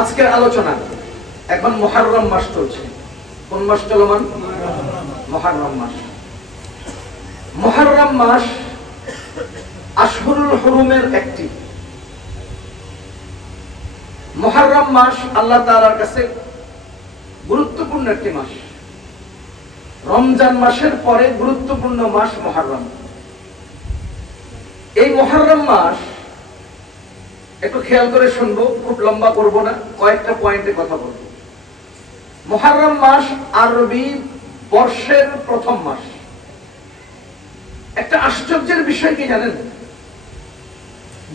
আজকের আলোচনা এখন মুহররম মাস চলছে। কোন মাস চলমান? মুহররম মাস। মুহররম মাস আশহুরুল হুরুমের একটি। মুহররম মাস আল্লাহ তাআলার কাছে গুরুত্বপূর্ণ একটি মাস। রমজান মাসের পরে গুরুত্বপূর্ণ মাস মুহররম। এই মুহররম মাস একটু খেয়াল করে শুনবো, খুব লম্বা করব না, কয়েকটা পয়েন্টে কথা বলবো। মুহররম মাস আরবি বর্ষের প্রথম মাস। একটা আশ্চর্যের বিষয় কি জানেন?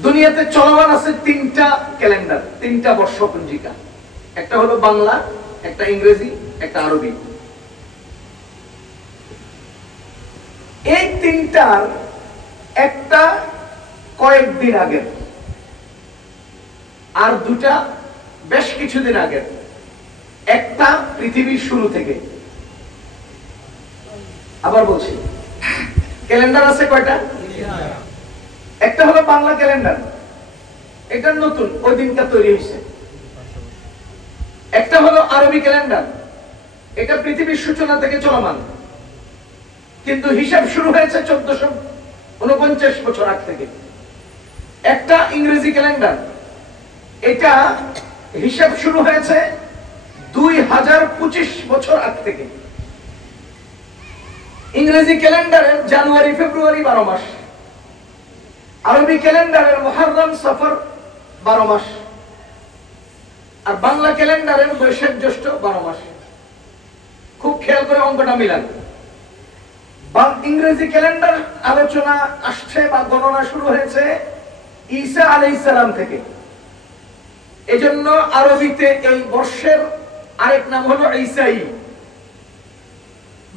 দুনিয়াতে চলমান আছে তিনটা ক্যালেন্ডার, তিনটা বর্ষপঞ্জিকা। একটা হলো বাংলা, একটা ইংরেজি, একটা আরবি। এই তিনটার একটা কয়েকদিন আগের, আর দুটা বেশ কিছুদিন আগের। একটা পৃথিবীর শুরু থেকে। আবার বলছি, ক্যালেন্ডার আছে কয়টা? একটা হলো বাংলা ক্যালেন্ডার, এটা নতুন, ওই দিনটা তৈরি হয়েছে। একটা হলো আরবি ক্যালেন্ডার, এটা পৃথিবীর সূচনা থেকে চলমান, কিন্তু হিসাব শুরু হয়েছে 1449 বছর আগ থেকে। একটা ইংরেজি ক্যালেন্ডার, এটা হিসাব শুরু হয়েছে 2025 বছর আগ থেকে। ইংরেজি ক্যালেন্ডারের জানুয়ারি ফেব্রুয়ারি 12 মাস, আরবি ক্যালেন্ডারের মুহররম সফর 12 মাস, আর বাংলা ক্যালেন্ডারের বৈশাখ জ্যৈষ্ঠ 12 মাস। খুব খেয়াল করে অঙ্কটা মিলান। ইংরেজি ক্যালেন্ডার আলোচনা আসছে বা গণনা শুরু হয়েছে ঈসা আলাইহিস সালাম থেকে। এজন্য আরবিতে এই বর্ষের আরেক নাম হলো ঈসাই,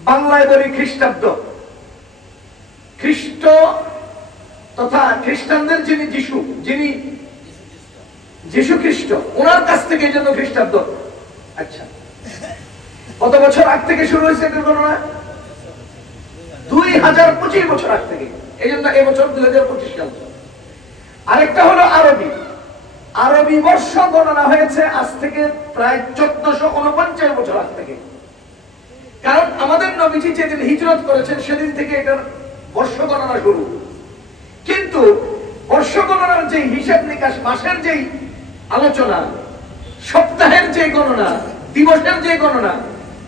বাংলায় বলি খ্রিস্টাব্দ। খ্রিস্ট তথা খ্রিস্টানদের যিনি যিশু, যিনি যিশু খ্রিস্ট, ওনার কাছ থেকে এই জন্য খ্রিস্টাব্দ। আচ্ছা, কত বছর আগ থেকে শুরু হয়েছে এটার গণনা? 2025 বছর আগ থেকে। এই জন্য এবছর 2025 সাল। আরেকটা হলো আরবি। আরবি বর্ষ গণনা হয়েছে আজ থেকে প্রায় 1449 বছর আগ থেকে। কারণ আমাদের নবীজি যেদিন হিজরত করেছেন সেদিন থেকে এটার বর্ষ গণনা শুরু। কিন্তু বর্ষ গণনার যে হিসাব নিকাশ, মাসের যে আলোচনা, সপ্তাহের যে গণনা, দিবসের যে গণনা,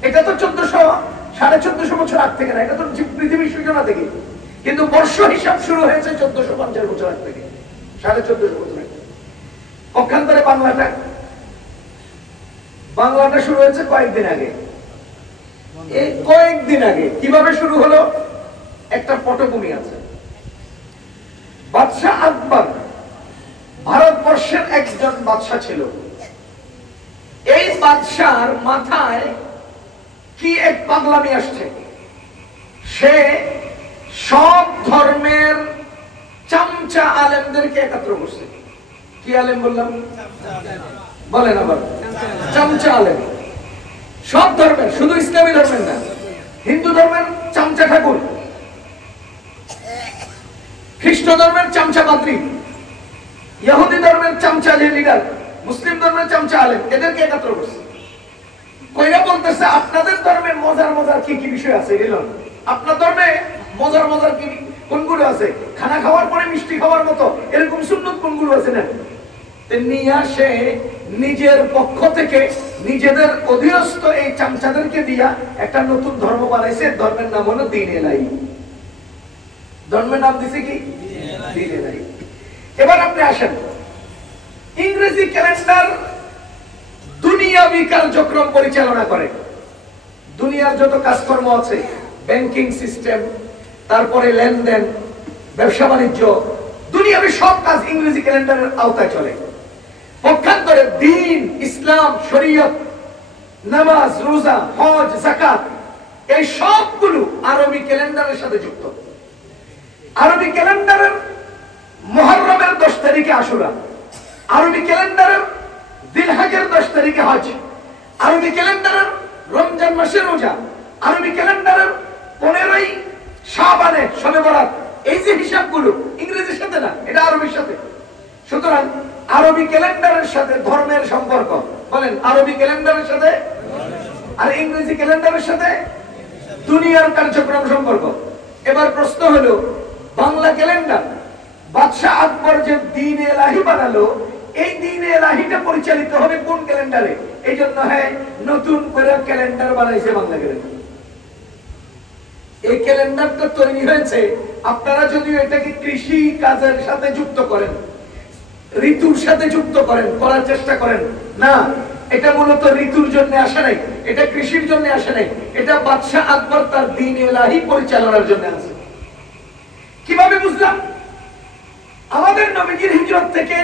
এটা তো 1400-1450 বছর আগ থেকে না, এটা তো পৃথিবীর সূচনা থেকে। কিন্তু বর্ষ হিসাব শুরু হয়েছে 1450 বছর আগ থেকে, 1450 বছর আগে। পক্ষান্তরে বাংলাটা শুরু হয়েছে কয়েকদিন আগে। এই কয়েকদিন আগে কিভাবে শুরু হলো? একটা পটভূমি আছে। বাদশাহ আকবর ভারতবর্ষের একজন বাদশাহ ছিল। এই বাদশার মাথায় কি এক পাগলামি আসছে। সে সব ধর্মের চামচা আলেমদেরকে একত্র করছে। কি আলেম বললাম? বলেন আবার। চামচা আলেম। সব ধর্মের, শুধু ইসলামী ধর্মের না, হিন্দু ধর্মের চামচা ঠাকুর, খ্রিস্ট ধর্মের চামচা পাদ্রী, ইহুদি ধর্মের চামচা যে লিডার, মুসলিম ধর্মের চামচা আলেম, এদেরকে একত্র করছে। কইরা বলতেছে আপনাদের ধর্মে মজার মজার কি কি বিষয় আছে এগুলো, আপনার ধর্মে মজার মজার কি কোনগুলো আছে, খানা খাওয়ার পরে মিষ্টি খাওয়ার মতো এরকম সুন্নত কোনগুলো আছে না। নিয়ে সে নিজের পক্ষ থেকে নিজেদের অধীনস্থ এই চামচাদেরকে দিয়া একটা নতুন ধর্ম বানাইছে। ধর্মের নাম হলো দ্বীন ইলাহি। ধর্মের নাম দিছে কি? দ্বীন ইলাহি। এবার আপনি আসেন, ইংরেজি ক্যালেন্ডার দুনিয়াবি কার্যক্রম পরিচালনা করে। দুনিয়ার যত কাজকর্ম আছে, ব্যাংকিং সিস্টেম, তারপরে লেনদেন, ব্যবসা বাণিজ্য, দুনিয়াবি সব কাজ ইংরেজি ক্যালেন্ডারের আওতায় চলে। পক্ষান্তরে দ্বীন, ইসলাম, শরীয়ত, নামাজ, রোজা, হজ, যাকাত, এই সবগুলো আরবি ক্যালেন্ডারের সাথে যুক্ত। আরবি ক্যালেন্ডারের মুহররমের 10 তারিখে আশুরা, আরবি ক্যালেন্ডারের জিলহজের 10 তারিখে হজ, আরবি ক্যালেন্ডারের রমজান মাসে রোজা, আরবি ক্যালেন্ডারের 15ই শাবানে শবে বরাত। এই যে হিসাবগুলো ইংরেজির সাথে না, এটা আরবির সাথে। সুতরাং আরবি ক্যালেন্ডারের সাথে ধর্মের সম্পর্ক, বলেন আরবি ক্যালেন্ডারের সাথে আর ইংরেজি ক্যালেন্ডারের সাথে দুনিয়ার কার্যক্রম সম্পর্ক। এবার প্রশ্ন হলো, বাংলা ক্যালেন্ডার বাদশাহ আকবর যে দ্বীন এলাহি বানালো, এই দ্বীন এলাহিটা পরিচালিত হবে কোন ক্যালেন্ডারে? এই জন্য হ্যাঁ নতুন করে ক্যালেন্ডার বানাইছে বাংলা ক্যালেন্ডার। এই ক্যালেন্ডারটা তৈরি হয়েছে, আপনারা যদি এটাকে কৃষি কাজের সাথে যুক্ত করেন, ঋতুর সাথে যুক্ত করেন, করার চেষ্টা করেন, না, এটা মূলত ঋতুর জন্য আসে নাই, এটা কৃষির জন্য আসে নাই, এটা বাদশাহ আকবর তার দ্বীন এলাহি পরিচালনার জন্য আছে। কিভাবে বুঝলাম? আমাদের নবীজির হিজরত থেকে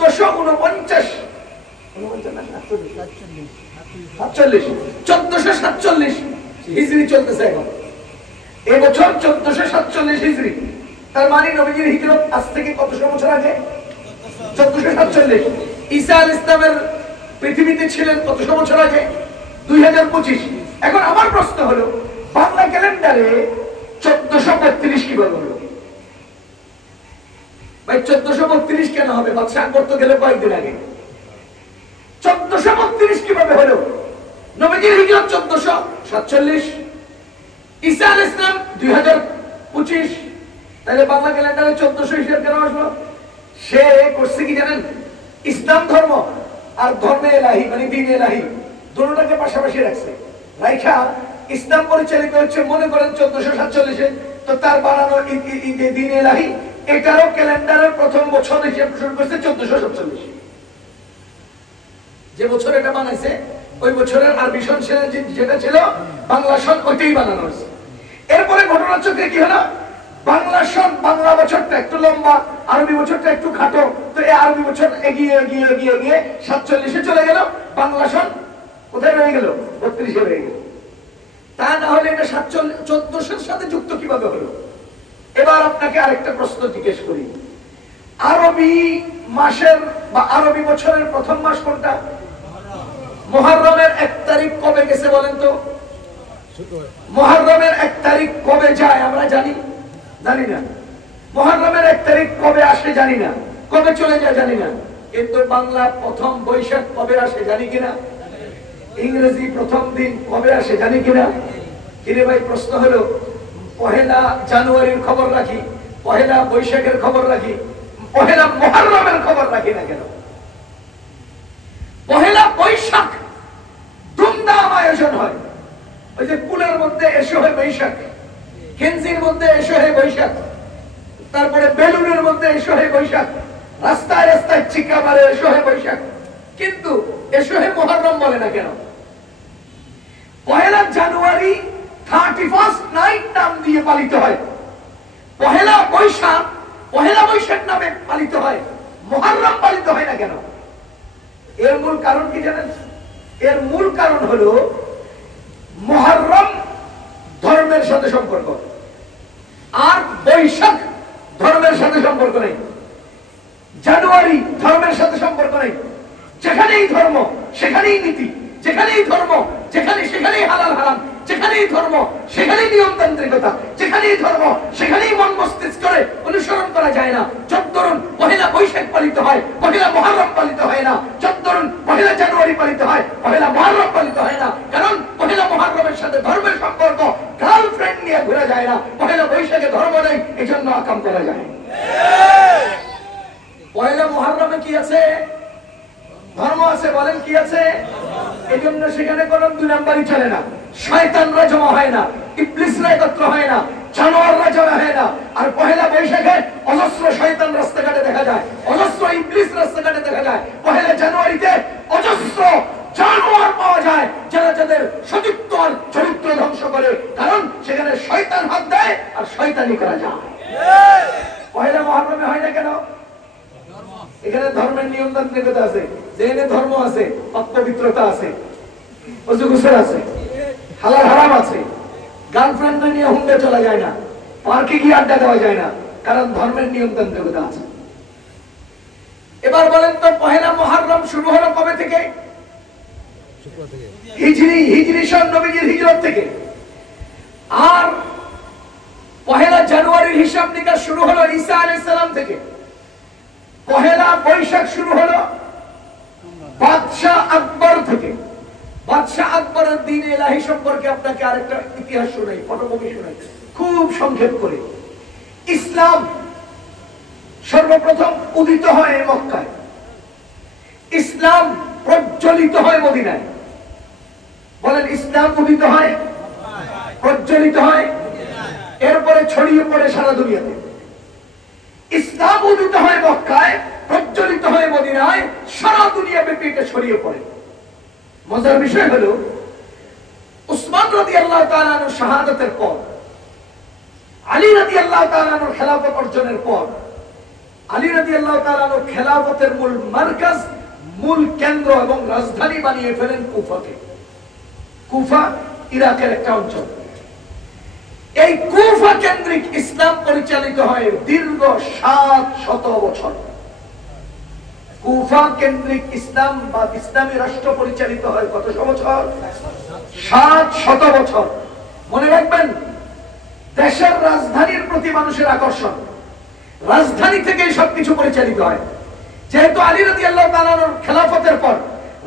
1447 হিজরি চলতেছে এখন, এবছর 1447 হিজরি। তার মানে নবীজির হিজরত আজ থেকে কতশো বছর আগে? 1447। ঈসা আলাইহিস সালামের পৃথিবীতে ছিলেন কতশো বছর আগে? 2025। এখন আমার প্রশ্ন হলো, বাংলা ক্যালেন্ডারে 1432 কিভাবে হলো? ভাই 1432 কেন হবে? বাদশাহ আকবর তো গেলে কয়েকদিন আগে। 1432 কিভাবে হলো? নবীজির হিজরত 1447, ঈসা আলাইহিস সালাম 2025, তাহলে বাংলা ক্যালেন্ডারে 1400 হিসাব কেন আসলো? সে করছে কি জানেন? ইসলাম ধর্ম আর ধর্মে এলাহি মানে দ্বীন এলাহি দুটোটাকে পাশাপাশি রাখছে, রাইখা ইসলাম পরিচালিত হচ্ছে মনে করেন 1447-এ, তো তার বানানো দ্বীন এলাহি এটারও ক্যালেন্ডারের প্রথম বছর হিসেব শুরু করছে 1447। যে বছর এটা বানাইছে ওই বছরের আরবি সন যেটা ছিল বাংলা সন ওইটাই বানানো হয়েছে। এরপরে ঘটনা চক্রে কি হলো? বাংলা সন, বাংলা বছরটা একটু লম্বা, আরবি বছরটা একটু খাটো, তো এই আরবি বছর এগিয়ে এগিয়ে এগিয়ে এগিয়ে 47-এ চলে গেল, বাংলা সন কোথায় রয়ে গেল? 32-এ রয়ে গেল। তা না হলে এটা 1400-এর সাথে যুক্ত কিভাবে হলো? এবার আপনাকে আরেকটা প্রশ্ন জিজ্ঞেস করি, আরবি মাসের বা আরবি বছরের প্রথম মাস কোনটা? মুহররমের 1 তারিখ কবে গেছে বলেন তো? মুহররমের 1 তারিখ কবে যায় আমরা জানি? জানি না। মুহররমের 1 তারিখ কবে আসে জানি না, কবে চলে যায় জানি না। কিন্তু বাংলা প্রথম বৈশাখ কবে আসে জানি কিনা? ইংরেজি প্রথম দিন কবে আসে জানি কিনা? কিরে ভাই, প্রশ্ন হলো, পহেলা জানুয়ারির খবর রাখি, পহেলা বৈশাখের খবর রাখি, পহেলা মুহররমের খবর রাখি না কেন? পহেলা বৈশাখ ধুমধাম আয়োজন হয়, ওই যে কুলের মধ্যে এসো হে বৈশাখ, কেঞ্জির মধ্যে এসো হে বৈশাখ, তারপরে বেলুনের মধ্যে এসো হে বৈশাখ, রাস্তায় রাস্তায় চিকা মারে এসো হে বৈশাখ, কিন্তু এসো হে মুহররম বলে না কেন? পহেলা জানুয়ারি 31st নাইট নাম দিয়ে পালিত হয়, পহেলা বৈশাখ নামে পালিত হয়, মুহররম পালিত হয় না কেন? এর মূল কারণ কি জানেন? এর মূল কারণ হলো মুহররম ধর্মের সাথে সম্পর্ক, আর বৈশাখ ধর্মের সাথে সম্পর্ক নেই, জানুয়ারি ধর্মের সাথে সম্পর্ক নেই। যেখানেই ধর্ম সেখানেই নীতি, যেখানেই ধর্ম সেখানেই হালাল হারাম, যেখানেই ধর্ম সেখানেই নিয়মতান্ত্রিকতা, যেখানেই ধর্ম সেখানেই মন মস্তিষ্ক করে অনুসরণ করা যায় না। যতদরুন পহেলা বৈশাখ পালিত হয়, পহেলা মুহররম পালিত হয় না। যতদরুন পহেলা জানুয়ারি পালিত হয়, পহেলা মুহররম পালিত হয় না। কারণ পহেলা মুহররমের সাথে ধর্মের সম্পর্ক, গার্লফ্রেন্ড নিয়ে ঘোরা যায় না। পহেলা বৈশাখে ধর্ম নেই, এই জন্য আকাম করা যায়। পহেলা মুহররমে কি আছে? ধর্ম আছে। বলেন কি আছে? এই জন্য সেখানে কোন 2 নাম্বারই চলে না, শয়তানরা জমা হয় না, ইবলিসরা একত্র হয় না, জানোয়াররা জমা হয় না। আর পহেলা বৈশাখে অজস্র শয়তান রাস্তাঘাটে দেখা যায়, অজস্র ইবলিস রাস্তাঘাটে দেখা যায়। পহেলা জানুয়ারিতে অজস্র জানোয়ার পাওয়া যায় যারা যাদের সতীত্ব আর চরিত্র ধ্বংস করে, কারণ সেখানে শয়তান হাত দেয় আর শয়তানি করা যায়। পহেলা মুহররমে হয় না কেন? এখানে ধর্মের নিয়মতান্ত্রিকতা আছে, যেখানে ধর্ম আছে পবিত্রতা আছে, ওযু গোসল আছে, হালাল হারাম আছে, গার্লফ্রেন্ড নিয়ে হুন্ডে চলা যায় না, পার্কে গিয়ে আড্ডা দেওয়া যায় না, কারণ ধর্মের নিয়মতান্ত্রিকতা আছে। এবার বলেন তো পহেলা মুহররম শুরু হলো কবে থেকে? হিজরি সন নবীজির হিজরত থেকে। আর পহেলা জানুয়ারির হিসাব নিকাশ শুরু হলো ঈসা আলাইহিস সালাম থেকে। পহেলা বৈশাখ শুরু হলো বাদশাহ আকবর থেকে। বাদশাহ আকবরের দিন এলাহি সম্পর্কে আপনাকে আরেকটা ইতিহাস শোনাই, পটভূমি শোনাই খুব সংক্ষেপ করে। ইসলাম সর্বপ্রথম উদিত হয় মক্কায়, ইসলাম প্রজ্বলিত হয় মদিনায়। বলেন, ইসলাম উদিত হয়, প্রজ্বলিত হয়, এরপরে ছড়িয়ে পড়ে সারা দুনিয়াতে। ইসলাম উদিত হয় মক্কায়, প্রজ্বলিত হয় মদিনায়, সারা দুনিয়া ব্যাপী এটা ছড়িয়ে পড়ে। মজার বিষয় হলো উসমান রাদিয়াল্লাহু তাআলা আনহুর শাহাদাতের পর, আলী রাদিয়াল্লাহু তাআলা আনহুর খেলাফত অর্জনের পর, আলী রাদিয়াল্লাহু তাআলা আনহুর খেলাফতের মূল মারকাজ, মূল কেন্দ্র এবং রাজধানী বানিয়ে ফেলেন কুফাকে। কুফা ইরাকের একটা অঞ্চল। এই কুফা কেন্দ্রিক ইসলাম পরিচালিত হয় দীর্ঘ 700 বছর। কুফা কেন্দ্রিক ইসলাম বা ইসলামী রাষ্ট্র পরিচালিত হয় কত বছর? 700 বছর। মনে রাখবেন, দেশের রাজধানীর প্রতি মানুষের আকর্ষণ, রাজধানী থেকেই সবকিছু পরিচালিত হয়। যেহেতু আলী রাদিয়াল্লাহু তাআলার খেলাফতের পর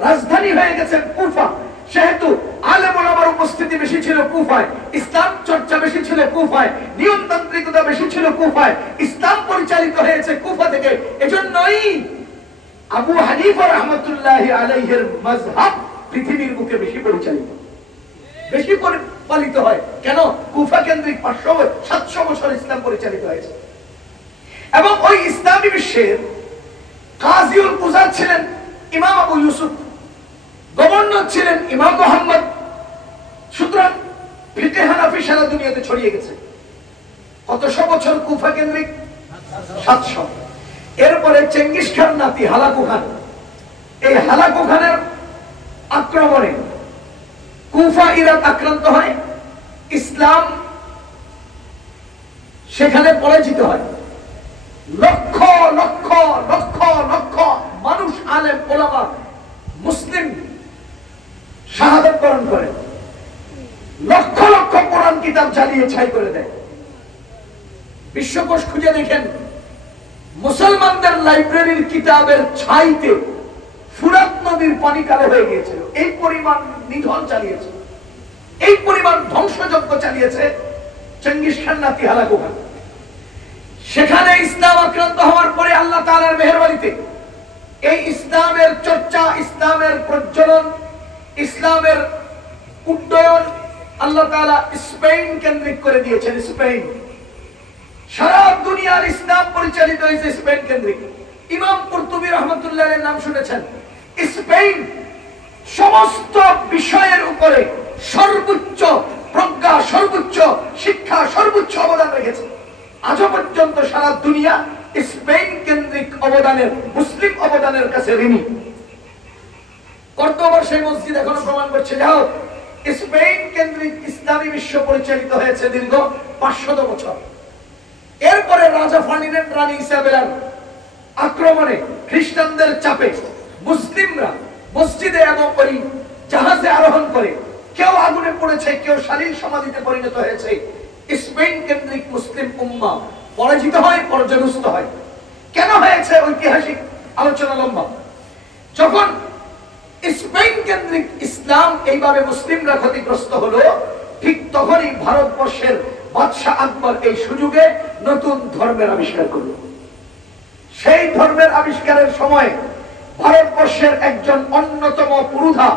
রাজধানী হয়ে গেছে কুফা, সেহেতু আলেম ওলামার উপস্থিতি বেশি ছিল কুফায়, ইসলাম চর্চা বেশি ছিল কুফায়, নিয়মতান্ত্রিকতা বেশি ছিল কুফায়, ইসলাম পরিচালিত হয়েছে কুফা থেকে। এজন্যই আবু হানিফা রাহমাতুল্লাহি আলাইহির মাযহাব পৃথিবীর বুকে বেশি পরিচালিত, বেশি পালিত হয়। কেন? কুফা কেন্দ্রিক 500-700 বছর ইসলাম পরিচালিত হয়েছে। এবং ওই ইসলামী বিশ্বের কাজীউল কুযাত ছিলেন ইমাম আবু ইউসুফ, গভর্নর ছিলেন ইমাম মুহাম্মদ। সুতরাং ফিকহে হানাফি সারা দুনিয়াতে ছড়িয়ে গেছে। কতশো বছর কুফা কেন্দ্রিক? 700। এরপরে চেঙ্গিস খান নাতি হালাকু খান, এই হালাকু খানের আক্রমণে কুফা ইরাক আক্রান্ত হয়, ইসলাম সেখানে পরাজিত হয়। লক্ষ লক্ষ লক্ষ লক্ষ মানুষ, আলেম ওলামা, মুসলিম শাহাদাত বরণ করে, লক্ষ লক্ষ কোরআন কিতাব জ্বালিয়ে ছাই করে দেয়। বিশ্বকোষ খুঁজে দেখেন, মুসলমানদের লাইব্রেরির কিতাবের ছাইতে ফুরাত নদীর পানি কালো হয়ে গিয়েছিল। এই পরিমাণ নিধন চালিয়েছে, এই পরিমাণ ধ্বংসযজ্ঞ চালিয়েছে চেঙ্গিস খান নাতি হালাকু খান। সেখানে ইসলাম আক্রান্ত হওয়ার পরে আল্লাহ তাআলার মেহেরবানিতে এই ইসলামের চর্চা, ইসলামের প্রজ্বলন, ইসলামের উড্ডয়ন আল্লাহ তাআলা স্পেন কেন্দ্রিক করে দিয়েছেন। স্পেন, সারা দুনিয়ার ইসলাম পরিচালিত হয়েছে স্পেন কেন্দ্রিক। ইমাম কুরতুবী রাহমাতুল্লাহ আলাইহির নাম শুনেছেন। স্পেন সমস্ত বিষয়ের উপরে সর্বোচ্চ প্রজ্ঞা, সর্বোচ্চ শিক্ষা, সর্বোচ্চ অবদান রেখেছে। আজও পর্যন্ত সারা দুনিয়া স্পেন কেন্দ্রিক অবদানের, মুসলিম অবদানের কাছে ঋণী। কর্দোবার সেই মসজিদ এখনো প্রমাণ করছে। যাও, স্পেন কেন্দ্রিক ইসলামী বিশ্ব পরিচালিত হয়েছে দীর্ঘ 500 বছর। এরপরে রাজা ফার্ডিনান্ড রানী ইসাবেলার আক্রমণে, খ্রিস্টানদের চাপে মুসলিমরা মসজিদে এবং ওই জাহাজে আরোহণ করে কেউ আগুনে পড়েছে, কেউ শালীন সমাধিতে পরিণত হয়েছে। স্পেন কেন্দ্রিক মুসলিম উম্মাহ পরাজিত হয়, পর্যদস্ত হয়। কেন হয়েছে? ঐতিহাসিক আলোচনা লম্বা। যখন স্পেন কেন্দ্রিক ইসলাম এইভাবে মুসলিমরা ক্ষতিগ্রস্ত হলো, ঠিক তখনই ভারতবর্ষের বাদশাহ আকবর এই সুযোগে নতুন ধর্মের আবিষ্কার করল। সেই ধর্মের আবিষ্কারের সময় ভারতবর্ষের একজন অন্যতম পুরোধা,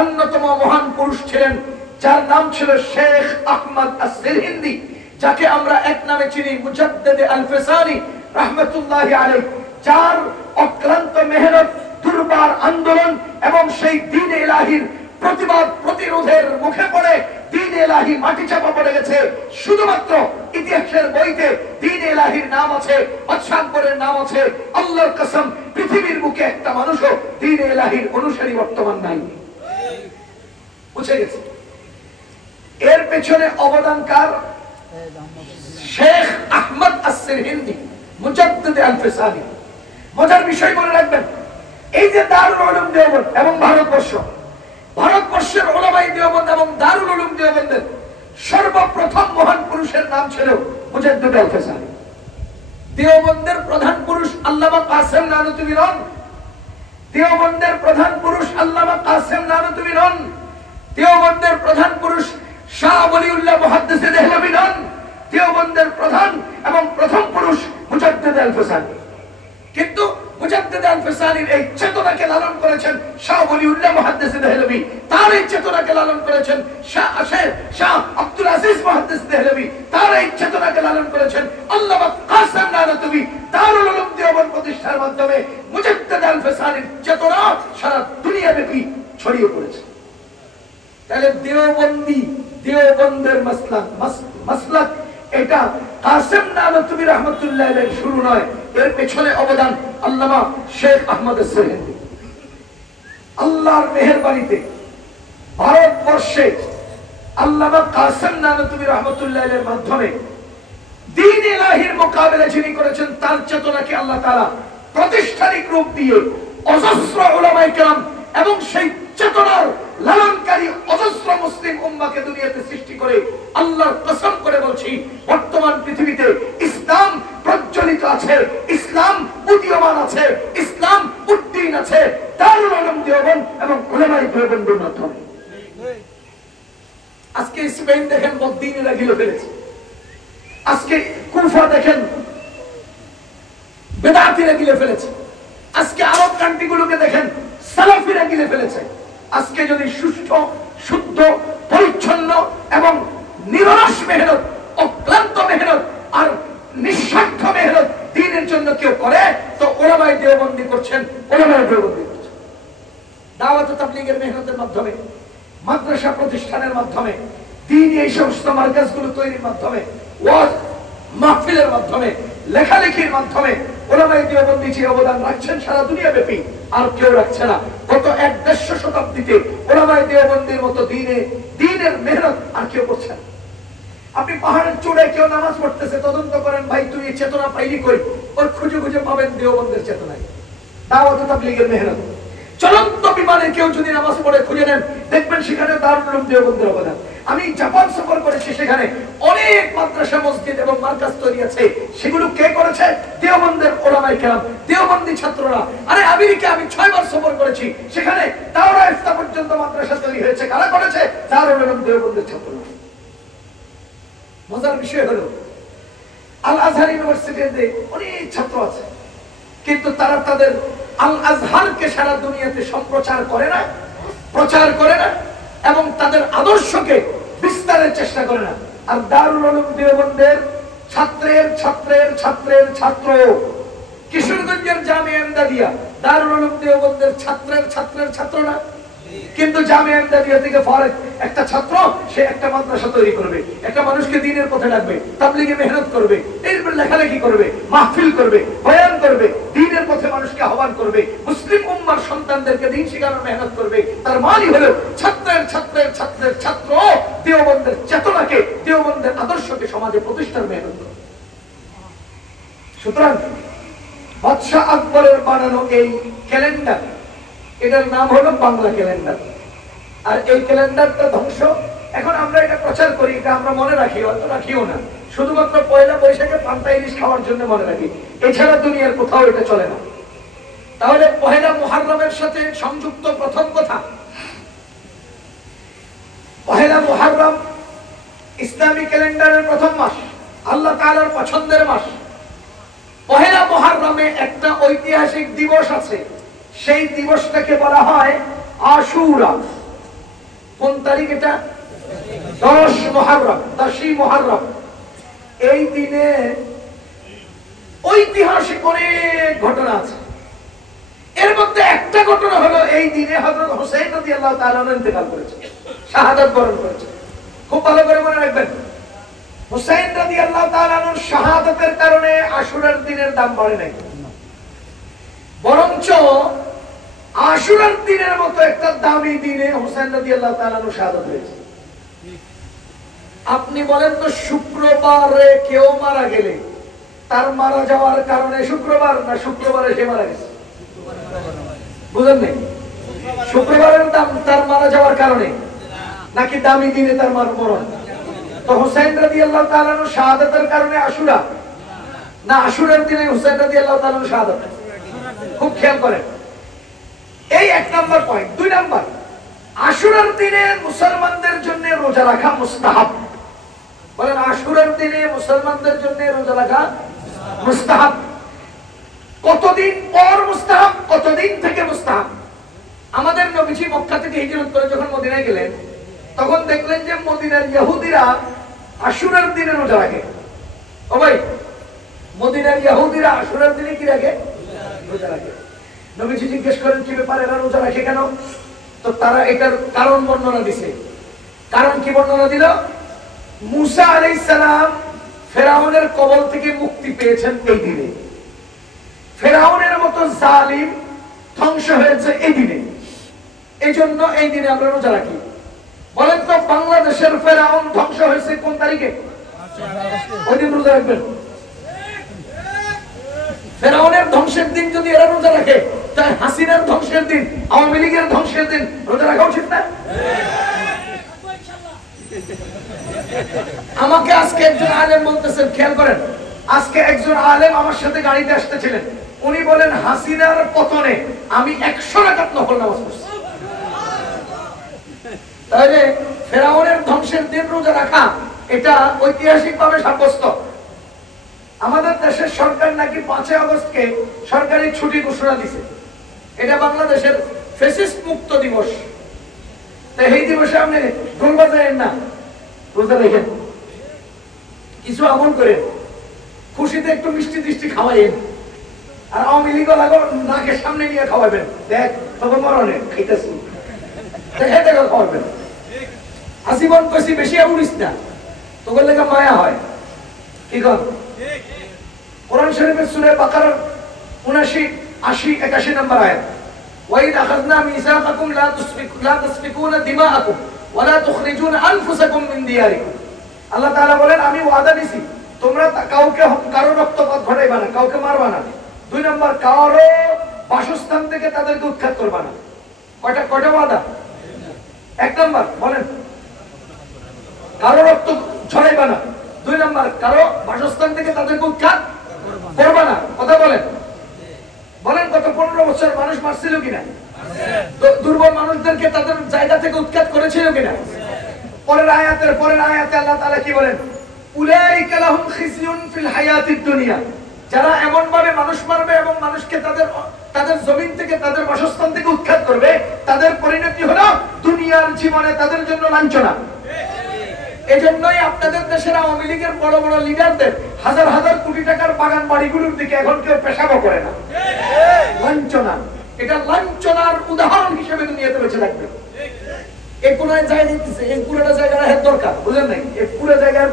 অন্যতম মহান পুরুষ ছিলেন, যার নাম ছিল শেখ আহমদ আস-সিরহিন্দি, যাকে আমরা এক নামে চিনি মুজাদ্দিদ আল-ফিসানি রাহমাতুল্লাহি আলাইহি, যার অক্লান্ত মেহনত, দুর্বার আন্দোলন এবং সেই দ্বীন ইলাহির প্রতিবাদ প্রতিরোধের মুখে পড়ে দ্বীন ইলাহি মাটি চাপা পড়ে গেছে। শুধুমাত্র ইতিহাসের বইতে দ্বীন ইলাহির নাম আছে, বাদশাহ আকবরের নাম আছে। আল্লাহর কসম, পৃথিবীর বুকে একটা মানুষও দ্বীন ইলাহির অনুসারী বর্তমান নাই, বুঝে গেছে। এর পেছনে অবদান কার? শেখ আহমদ আস-সিরহিন্দি, মুজাদ্দিদ আল-ফিসানি। মজার বিষয় মনে রাখবেন, এই যে দারুল উলুম দেওবন্দ এবং ভারতবর্ষের উলামায়ে দেওবন্দ এবং দারুল উলুম দেওবন্দের সর্বপ্রথম মহান পুরুষের নাম ছিল মুজাদ্দিদ আল-ফিসানি। দেওবন্দের প্রধান পুরুষ আল্লামা কাসেম নানুতুবি নন। দেওবন্দের প্রধান পুরুষ আল্লামা কাসেম নানুতুবি নন। দেওবন্দের প্রধান পুরুষ শাহ ওলিউল্লাহ মুহাদ্দিস দেহলভী নন। দেওবন্দের প্রধান এবং প্রথম পুরুষ মুজাদ্দিদ আল-ফিসানি। কিন্তু মুজাদ্দিদ আল-ফিসানির এই চেতনাকে লালন করেছেন শাহ ওলিউল্লাহ মুহাদ্দিস দেহলভী। তার এই চেতনাকে লালন করেছেন শাহ আব্দুল আজিজ মুহাদ্দিস দেহলভী। তার এই চেতনাকে লালন করেছেন আল্লামা কাসেম নানুতুবি। দারুল উলুম দেওবন্দ প্রতিষ্ঠার মাধ্যমে মুজাদ্দিদ আল-ফিসানির চেতনা সারা দুনিয়াব্যাপী ছড়িয়ে পড়েছে। তাহলে দেওবন্দের মাসলাক এটা কাসেম নানুতুবি রাহমাতুল্লাহ আলাইহি শুরু নয়, এর পেছনে অবদান আল্লামা শেখ আহমদ সেরহিন্দি। আল্লাহর মেহেরবানিতে ভারতবর্ষে আল্লামা কাসেম নানুতুবি রাহমাতুল্লাহ আলাইহির মাধ্যমে দ্বীন ইলাহির মোকাবেলা যিনি করেছেন, তার চেতনাকে আল্লাহ তাআলা প্রাতিষ্ঠানিক রূপ দিয়ে অজস্র উলামায়ে কেরাম এবং সেই চেতনার লালনকারী অজস্র মুসলিম উম্মাহকে দুনিয়াতে সৃষ্টি করে আল্লাহর কসম করে বলছি, বর্তমান পৃথিবীতে ইসলাম প্রজ্বলিত আছে, ইসলাম উদীয়মান আছে, ইসলাম উদ্দীন আছে দারুল উলুম দেওবন্দ এবং উলামায়ে দেওবন্দের মাধ্যমে। আজকে স্পেন দেখেন বদ্দীনেরা গিলে ফেলেছে, আজকে কুফা দেখেন বেদাতীরা গিলে ফেলেছে, আজকে আরব কান্ট্রিগুলোকে দেখেন সালাফিরা গিলে ফেলেছে। আজকে যদি সুষ্ঠু, শুদ্ধ, পরিচ্ছন্ন এবং নিরলস মেহনত, অক্লান্ত মেহনত আর নিঃস্বার্থ মেহনত দ্বীনের জন্য কেউ করে, তো উলামায়ে দেওবন্দি করছেন, উলামায়ে দেওবন্দি করছেন। দাওয়াত ও তাবলীগের মেহনতের মাধ্যমে, মাদ্রাসা প্রতিষ্ঠানের মাধ্যমে, দ্বীনি এই সমস্ত মার্কাজগুলো তৈরির মাধ্যমে, ওয়াজ মাহফিলের মাধ্যমে, লেখালেখির মাধ্যমে উলামায়ে দেওবন্দি যে অবদান রাখছেন সারা দুনিয়াব্যাপী আর কেউ রাখছে না। গত ১-১৫০ শতাব্দীতে উলামায়ে দেওবন্দির মতো দ্বীনের মেহনত আর কেউ করছে না। আপনি পাহাড়ের চূড়ায় কেউ নামাজ পড়তেছে, তদন্ত করেন, ভাই তুই এই চেতনা পাইলি কই? ওর খুঁজে খুঁজে পাবেন দেওবন্দের চেতনায়, দাওয়াত ও তাবলীগের মেহনত। চলন্ত বিমানে কেউ যদি নামাজ পড়ে খুঁজে নেন, দেখবেন সেখানে দারুল উলুম দেওবন্দের অবদান। আমি জাপান সফর করেছি, সেখানে অনেক মাদ্রাসা, মসজিদ এবং মার্কাজ তৈরি আছে। সেগুলো কে করেছে? দেওবন্দের উলামায়ে কেরাম, দেওবন্দি ছাত্ররা। আরে আমেরিকা আমি 6 বার সফর করেছি, সেখানে দাওরা ইফতা পর্যন্ত মাদ্রাসা তৈরি হয়েছে। কারা করেছে? দারুল উলুম দেওবন্দের ছাত্ররা। মজার বিষয় হলো আল আজহার ইউনিভার্সিটিতে অনেক ছাত্র আছে, কিন্তু তারা তাদের আল আজহারকে সারা দুনিয়াতে সম্প্রচার করে না, প্রচার করে না এবং তাদের আদর্শকে বিস্তারের চেষ্টা করে না। আর দারুল উলুম দেওবন্দের ছাত্রের ছাত্রের ছাত্রের ছাত্র, কিশোরগঞ্জের জামিয়া ইমদাদিয়া দারুল উলুম দেওবন্দের ছাত্রের ছাত্রের ছাত্র না, কিন্তু জামিয়া ইমদাদিয়া থেকে ফরেক একটা ছাত্র, সে একটা মাদ্রাসা তৈরি করবে, একটা মানুষকে দ্বীনের পথে ডাকবে, তাবলীগে মেহনত করবে, এরপর লেখালেখি করবে, মাহফিল করবে, বয়ান করবে, দ্বীনের পথে মানুষকে আহ্বান করবে, মুসলিম উম্মার সন্তানদেরকে দ্বীন শেখানোর মেহনত করবে। তার মানই হলো ছাত্রের ছাত্রের ছাত্রের ছাত্র দেওবন্দের চেতনাকে, দেওবন্দের আদর্শকে সমাজে প্রতিষ্ঠার মেহনত করে। সুতরাং বাদশাহ আকবরের বানানো এই ক্যালেন্ডার, এটার নাম হলো বাংলা ক্যালেন্ডার। আর এই ক্যালেন্ডারটা ধ্বংস। এখন আমরা এটা প্রচার করি, এটা আমরা মনে রাখি, হয়তো রাখিও না, শুধুমাত্র পয়লা বৈশাখে পান্তা ইলিশ খাওয়ার জন্য মনে রাখি, এছাড়া দুনিয়ার কোথাও এটা চলে না। তাহলে পহেলা মুহররমের সাথে সংযুক্ত প্রথম কথা, পহেলা মুহররম ইসলামী ক্যালেন্ডারের প্রথম মাস, আল্লাহ তাআলার পছন্দের মাস। পহেলা মুহররমে একটা ঐতিহাসিক দিবস আছে, সেই দিবসটাকে বলা হয় আশুরা। কোন তারিখ এটা? 10 মুহররম, 10ই মুহররম। এই দিনে ঐতিহাসিক অনেক ঘটনা আছে। এর মধ্যে একটা ঘটনা হলো এই দিনে হযরত হুসাইন রাদিয়াল্লাহু তাআলা ইন্তেকাল করেছে, শাহাদাত বরণ করেছে। খুব ভালো করে মনে রাখবেন, হুসাইন রাদিয়াল্লাহু তাআলার শাহাদাতের কারণে আশুরার দিনের দাম বাড়ে নাই, বরঞ্চ আশুরার দিনের মতো একটা দামি দিনে হুসাইন রাদিয়াল্লাহু তাআলা শাহাদাত হয়েছে। আপনি বলেন তো, শুক্রবারে কেউ মারা গেলে তার মারা যাওয়ার কারণে শুক্রবার, না শুক্রবারে সে মারা গেছে? বুঝলেন নাই? শুক্রবারের দাম তার মারা যাওয়ার কারণে, নাকি দামি দিনে তার মরণ? তো হুসাইন রাদিয়াল্লাহু তাআলা শাহাদাতের কারণে আশুরা, না আশুরার দিনে হুসাইন রাদিয়াল্লাহু তাআলা শাহাদাত? খুব খেয়াল করেন, এই 1 নাম্বার পয়েন্ট। 2 নাম্বার, আশুরার দিনে মুসলমানদের জন্য রোজা রাখা মুস্তাহাব। বলেন আশুরার দিনে মুসলমানদের জন্য রোজা রাখা মুস্তাহাব। কতদিন পর মুস্তাহাব, কতদিন থেকে মুস্তাহাব? আমাদের নবীজি মক্কা থেকে হিজরত করে যখন মদিনায় গেলেন তখন দেখলেন যে মদিনার ইহুদিরা আশুরার দিনে রোজা রাখে। ও ভাই, মদিনার ইহুদিরা আশুরার দিনে কি রাখে? রোজা রাখে। নবীজি জিজ্ঞেস করেন কি ব্যাপার, এরা রোজা রাখে কেন? তো তারা এটার কারণ বর্ণনা দিছে। কারণ কি বর্ণনা দিল? মুসা আলাইহিস সালাম ফেরাউনের কবল থেকে মুক্তি পেয়েছেন এই দিনে, ফেরাউনের মতো জালিম ধ্বংস হয়েছে এই দিনে, এই জন্য এই দিনে আমরা রোজা রাখি। বলেন তো বাংলাদেশের ফেরাউন ধ্বংস হয়েছে কোন তারিখে? ওই দিন রোজা রাখবেন। ফেরাউনের ধ্বংসের দিন যদি এরা রোজা রাখে, তাই হাসিনার ধ্বংসের দিন, আওয়ামী লীগের ধ্বংসের দিন রোজা রাখা উচিত না? আমাকে আজকে একজন আলেম বলতেছেন, খেয়াল করেন, আজকে একজন আলেম আমার সাথে গাড়িতে আসতেছিলেন, উনি বলেন হাসিনার পতনে আমি 100 রাকাত নফল নামাজ পড়ছি। তাহলে ফেরাউনের ধ্বংসের দিন রোজা রাখা এটা ঐতিহাসিকভাবে সাব্যস্ত। আমাদের দেশের সরকার নাকি 5 আগস্টকে সরকারি ছুটি ঘোষণা দিছে, এটা বাংলাদেশের ফ্যাসিস্ট মুক্ত দিবস। তাই এই দিবসে আপনি ঢোল বাজায়েন না, রোজা রেখেন, কিছু আমল করেন, খুশিতে একটু মিষ্টি টিষ্টি খাওয়াইন, আর আওয়ামী লীগ লাগো নাকের সামনে নিয়ে খাওয়াবেন, দেখ তখন মরণে খাইতেছি দেখে দেখে খাওয়াবেন। আজীবন কইছি বেশি উড়িস না, তোকে লেগে মায়া হয়। কি কর? কোরআন শরীফের সূরা বাকারার 79, 80, 81 নম্বর আয়াত, ওয়াইদ আখাযনা মিসাকাকুম লা তাসফিকুনা দিমাআকুম ওয়া লা তুখরিজুনা আনফুসাকুম মিন দিয়ারিকুম। আল্লাহ তাআলা বলেন আমি ওয়াদা দিছি তোমরা কাউকে কারো রক্তপাত ঘটাইবা না, কাউকে মারবা না। 2 নম্বর, কারো বাসস্থান থেকে তাদেরকে উৎখাত করবা না। কয়টা ওয়াদা? 1 নম্বর বলেন কারো রক্ত ঝরাইবা না। 2 নম্বর, কারো বাসস্থান থেকে তাদেরকে উৎখাত করবা না। কথা বলেন, বলেন গত 15 বছর মানুষ মারছিল কিনা? দুর্বল মানুষদেরকে তাদের জায়গা থেকে উৎখাত করেছিল কিনা? পরের আয়াতে আল্লাহ তাআলা কি বলেন? উলাইকা লাহুম খিজয়ুন ফিল হায়াতিদ দুনিয়া, যারা এমন ভাবে মানুষ মারবে এবং মানুষকে তাদের জমিন থেকে তাদের বাসস্থান থেকে উৎখাত করবে, তাদের পরিণতি হলো দুনিয়ার জীবনে তাদের জন্য লাঞ্ছনা। এজন্যই আপনাদের দেশের আওয়ামী লীগের বড় বড় লিডারদের হাজার হাজার কোটি টাকার বাগান বাড়িগুলোর দিকে এখন কেউ পেশাবও করে না। লাঞ্ছনা, এটা লাঞ্ছনার উদাহরণ হিসেবে দুনিয়াতে বেঁচে থাকবে। এই কোনায় জায়গা দিতেছে, এই পুরোটা জায়গা রাখার দরকার, বুঝলেন নাই? এই পুরো জায়গার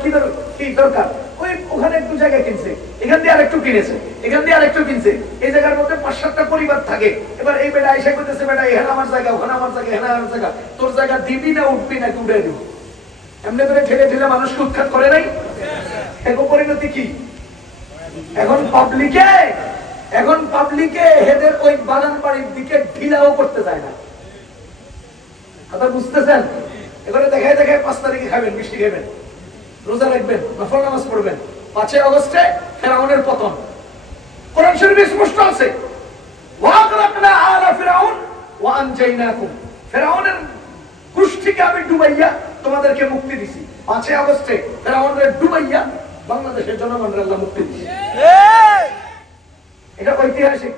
কি দরকার? ওই ওখানে একটু জায়গা কিনছে, এখান দিয়ে আরেকটু কিনেছে, এখান দিয়ে আরেকটু কিনছে, এই জায়গার মধ্যে 5-7টা পরিবার থাকে। এবার এই বেটা এসে করতেছে, বেটা এখানে আমার জায়গা, ওখানে আমার জায়গা, এখানে আমার জায়গা, তোর জায়গা দিবি না উঠবি নাকি উঠে দিব? এমনি করে ঠেলে ঠেলে মানুষকে উৎখাত করে নাই? এখন পরিণতি কি? এখন পাবলিকে এদের ওই বাগান বাড়ির দিকে ঢিলাও করতে চায় না। কথা বুঝতেছেন? এবারে দেখায় 5 তারিখে খাবেন, মিষ্টি খাবেন, রোজা রাখবেন, নফল নামাজ পড়বেন। 5 আগস্টে ফেরাউনের পতন কোরআন শরীফে স্পষ্ট আছে, ওয়াগরাকনা আলা ফিরাউন ওয়া আনজাইনাকুম, ফেরাউনের গোষ্ঠীকে আমি ডুবাইয়া তোমাদেরকে মুক্তি দিছি। 5 আগস্টে ফেরাউনের ডুবাইয়া বাংলাদেশের জনগণের আল্লাহ মুক্তি দিয়েছে। এটা ঐতিহাসিক।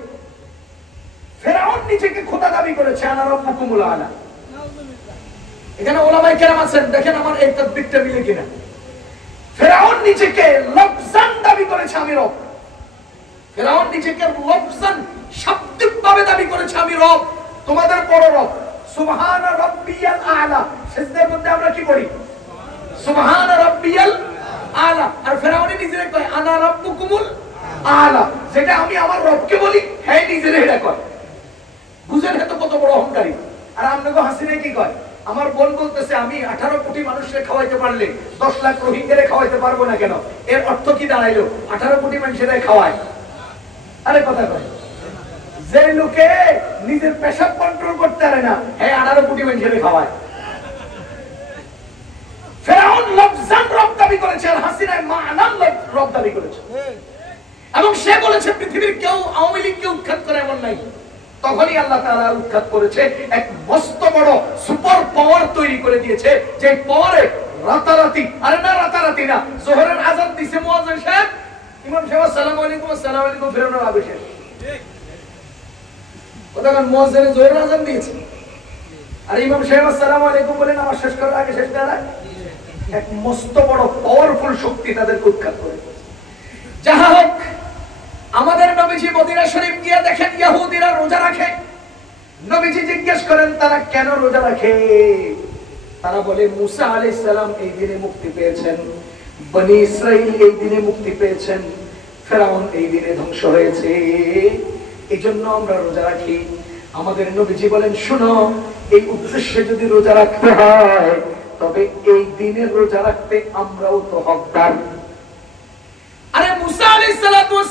ফেরাউন নিজেকে খোদা দাবি করেছে, আনা রাব্বুকুমুল আলা। এখানে ওলামায়ে কেরাম আছেন, দেখেন আমার এই তাকবীরটা মিলে কিনা। ফেরাউন নিজেকে লফজান দাবি করেছে আমি রব। ফেরাউন নিজেকে লফজান শাব্দিকভাবে দাবি করেছে আমি রব, তোমাদের বড় রব। সুবহানা রাব্বিয়াল আলা, সিজদার মধ্যে আমরা কি পড়ি? সুবহানা রাব্বিয়াল আলা। আর ফেরাউন নিজেরে কয় আনা রাব্বুকুমুল আলা, যেটা আমি আমার রবকে বলি, হ্যাঁ নিজেরে এটা কয়। বুঝেন এত কত বড় অহংকারী। আর আপনাকে হাসিনে কি কয়? আমার বোন বলতেছে আমি 18 কোটি মানুষকে খাওয়াইতে পারলে 10 লাখ রোহিঙ্গারে খাওয়াইতে পারবো না কেন? এর অর্থ কি দাঁড়াইলো? 18 কোটি মানুষেরাই খাওয়ায়। আরে কথা কয়, যে লোকে নিজের পেশাব কন্ট্রোল করতে পারে না, হ্যাঁ 18 কোটি মানুষেরাই খাওয়ায়। ফেরাউন লফজান রব দাবি করেছে, আর হাসিনা মানান রব দাবি করেছে। এবং সে বলেছে পৃথিবীর কেউ আওয়ামী লীগকে উৎখাত করে এমন নাই। তখনই আল্লাহ তাআলা উৎখাত করেছে, এক মস্ত বড় সুপার পাওয়ার তৈরি করে দিয়েছে, যে পাওয়ারে রাতারাতি, আরে না রাতারাতি না, জোহরের আযান দিছে মুয়াজ্জিন সাহেব, ইমাম সাহেব আসসালামু আলাইকুম আসসালামু আলাইকুম ফেরানোর আগে শেষ। ঠিক কতক্ষণ মুয়াজ্জিনে জোহরের আযান দিয়েছে আর ইমাম সাহেব আসসালামু আলাইকুম বলে নামাজ শেষ করার আগে শেষ না। এক মস্ত বড় পাওয়ারফুল শক্তি তাদেরকে উৎখাত করে। যাহা হোক, আমাদের নবীজি মদিনা শরীফ গিয়ে দেখেন ইহুদিরা রোজা রাখে। নবীজি জিজ্ঞেস করেন তারা কেন রোজা রাখে? তারা বলে মুসা আলাইহিস সালাম এই দিনে মুক্তি পেয়েছেন, বনি ইসরাইল এই দিনে মুক্তি পেয়েছেন, ফেরাউন এই দিনে ধ্বংস হয়েছে, এজন্য আমরা রোজা রাখি। আমাদের নবীজি বলেন শোনো, এই উদ্দেশ্যে যদি রোজা রাখতে হয় তবে এই দিনের রোজা রাখতে আমরাও তো হকদার। আরে মুসা আলাইহিস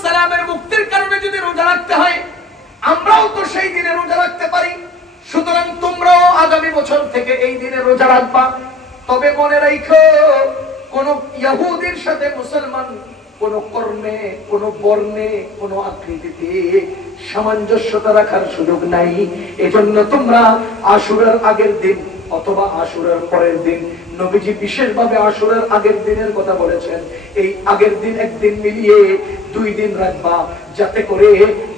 সালামের মুক্তির কারণে যদি রোজা রাখতে হয় আমরাও তো সেই দিনে রোজা রাখতে পারি। সুতরাং তোমরাও আগামী বছর থেকে এই দিনে রোজা রাখবা। তবে মনে রাখো, কোন ইহুদির সাথে মুসলমান কোন কর্মে, কোন বর্ণে, কোন আকৃতিতে সামঞ্জস্যতা রাখার সুযোগ নাই। এজন্য তোমরা আশুরার আগের দিন অথবা আশুরার পরের দিন, নবীজি বিশেষভাবে আশুরার আগের দিনের কথা বলেছেন, এই আগের দিন একদিন মিলিয়ে 2 দিন রাখবা, যাতে করে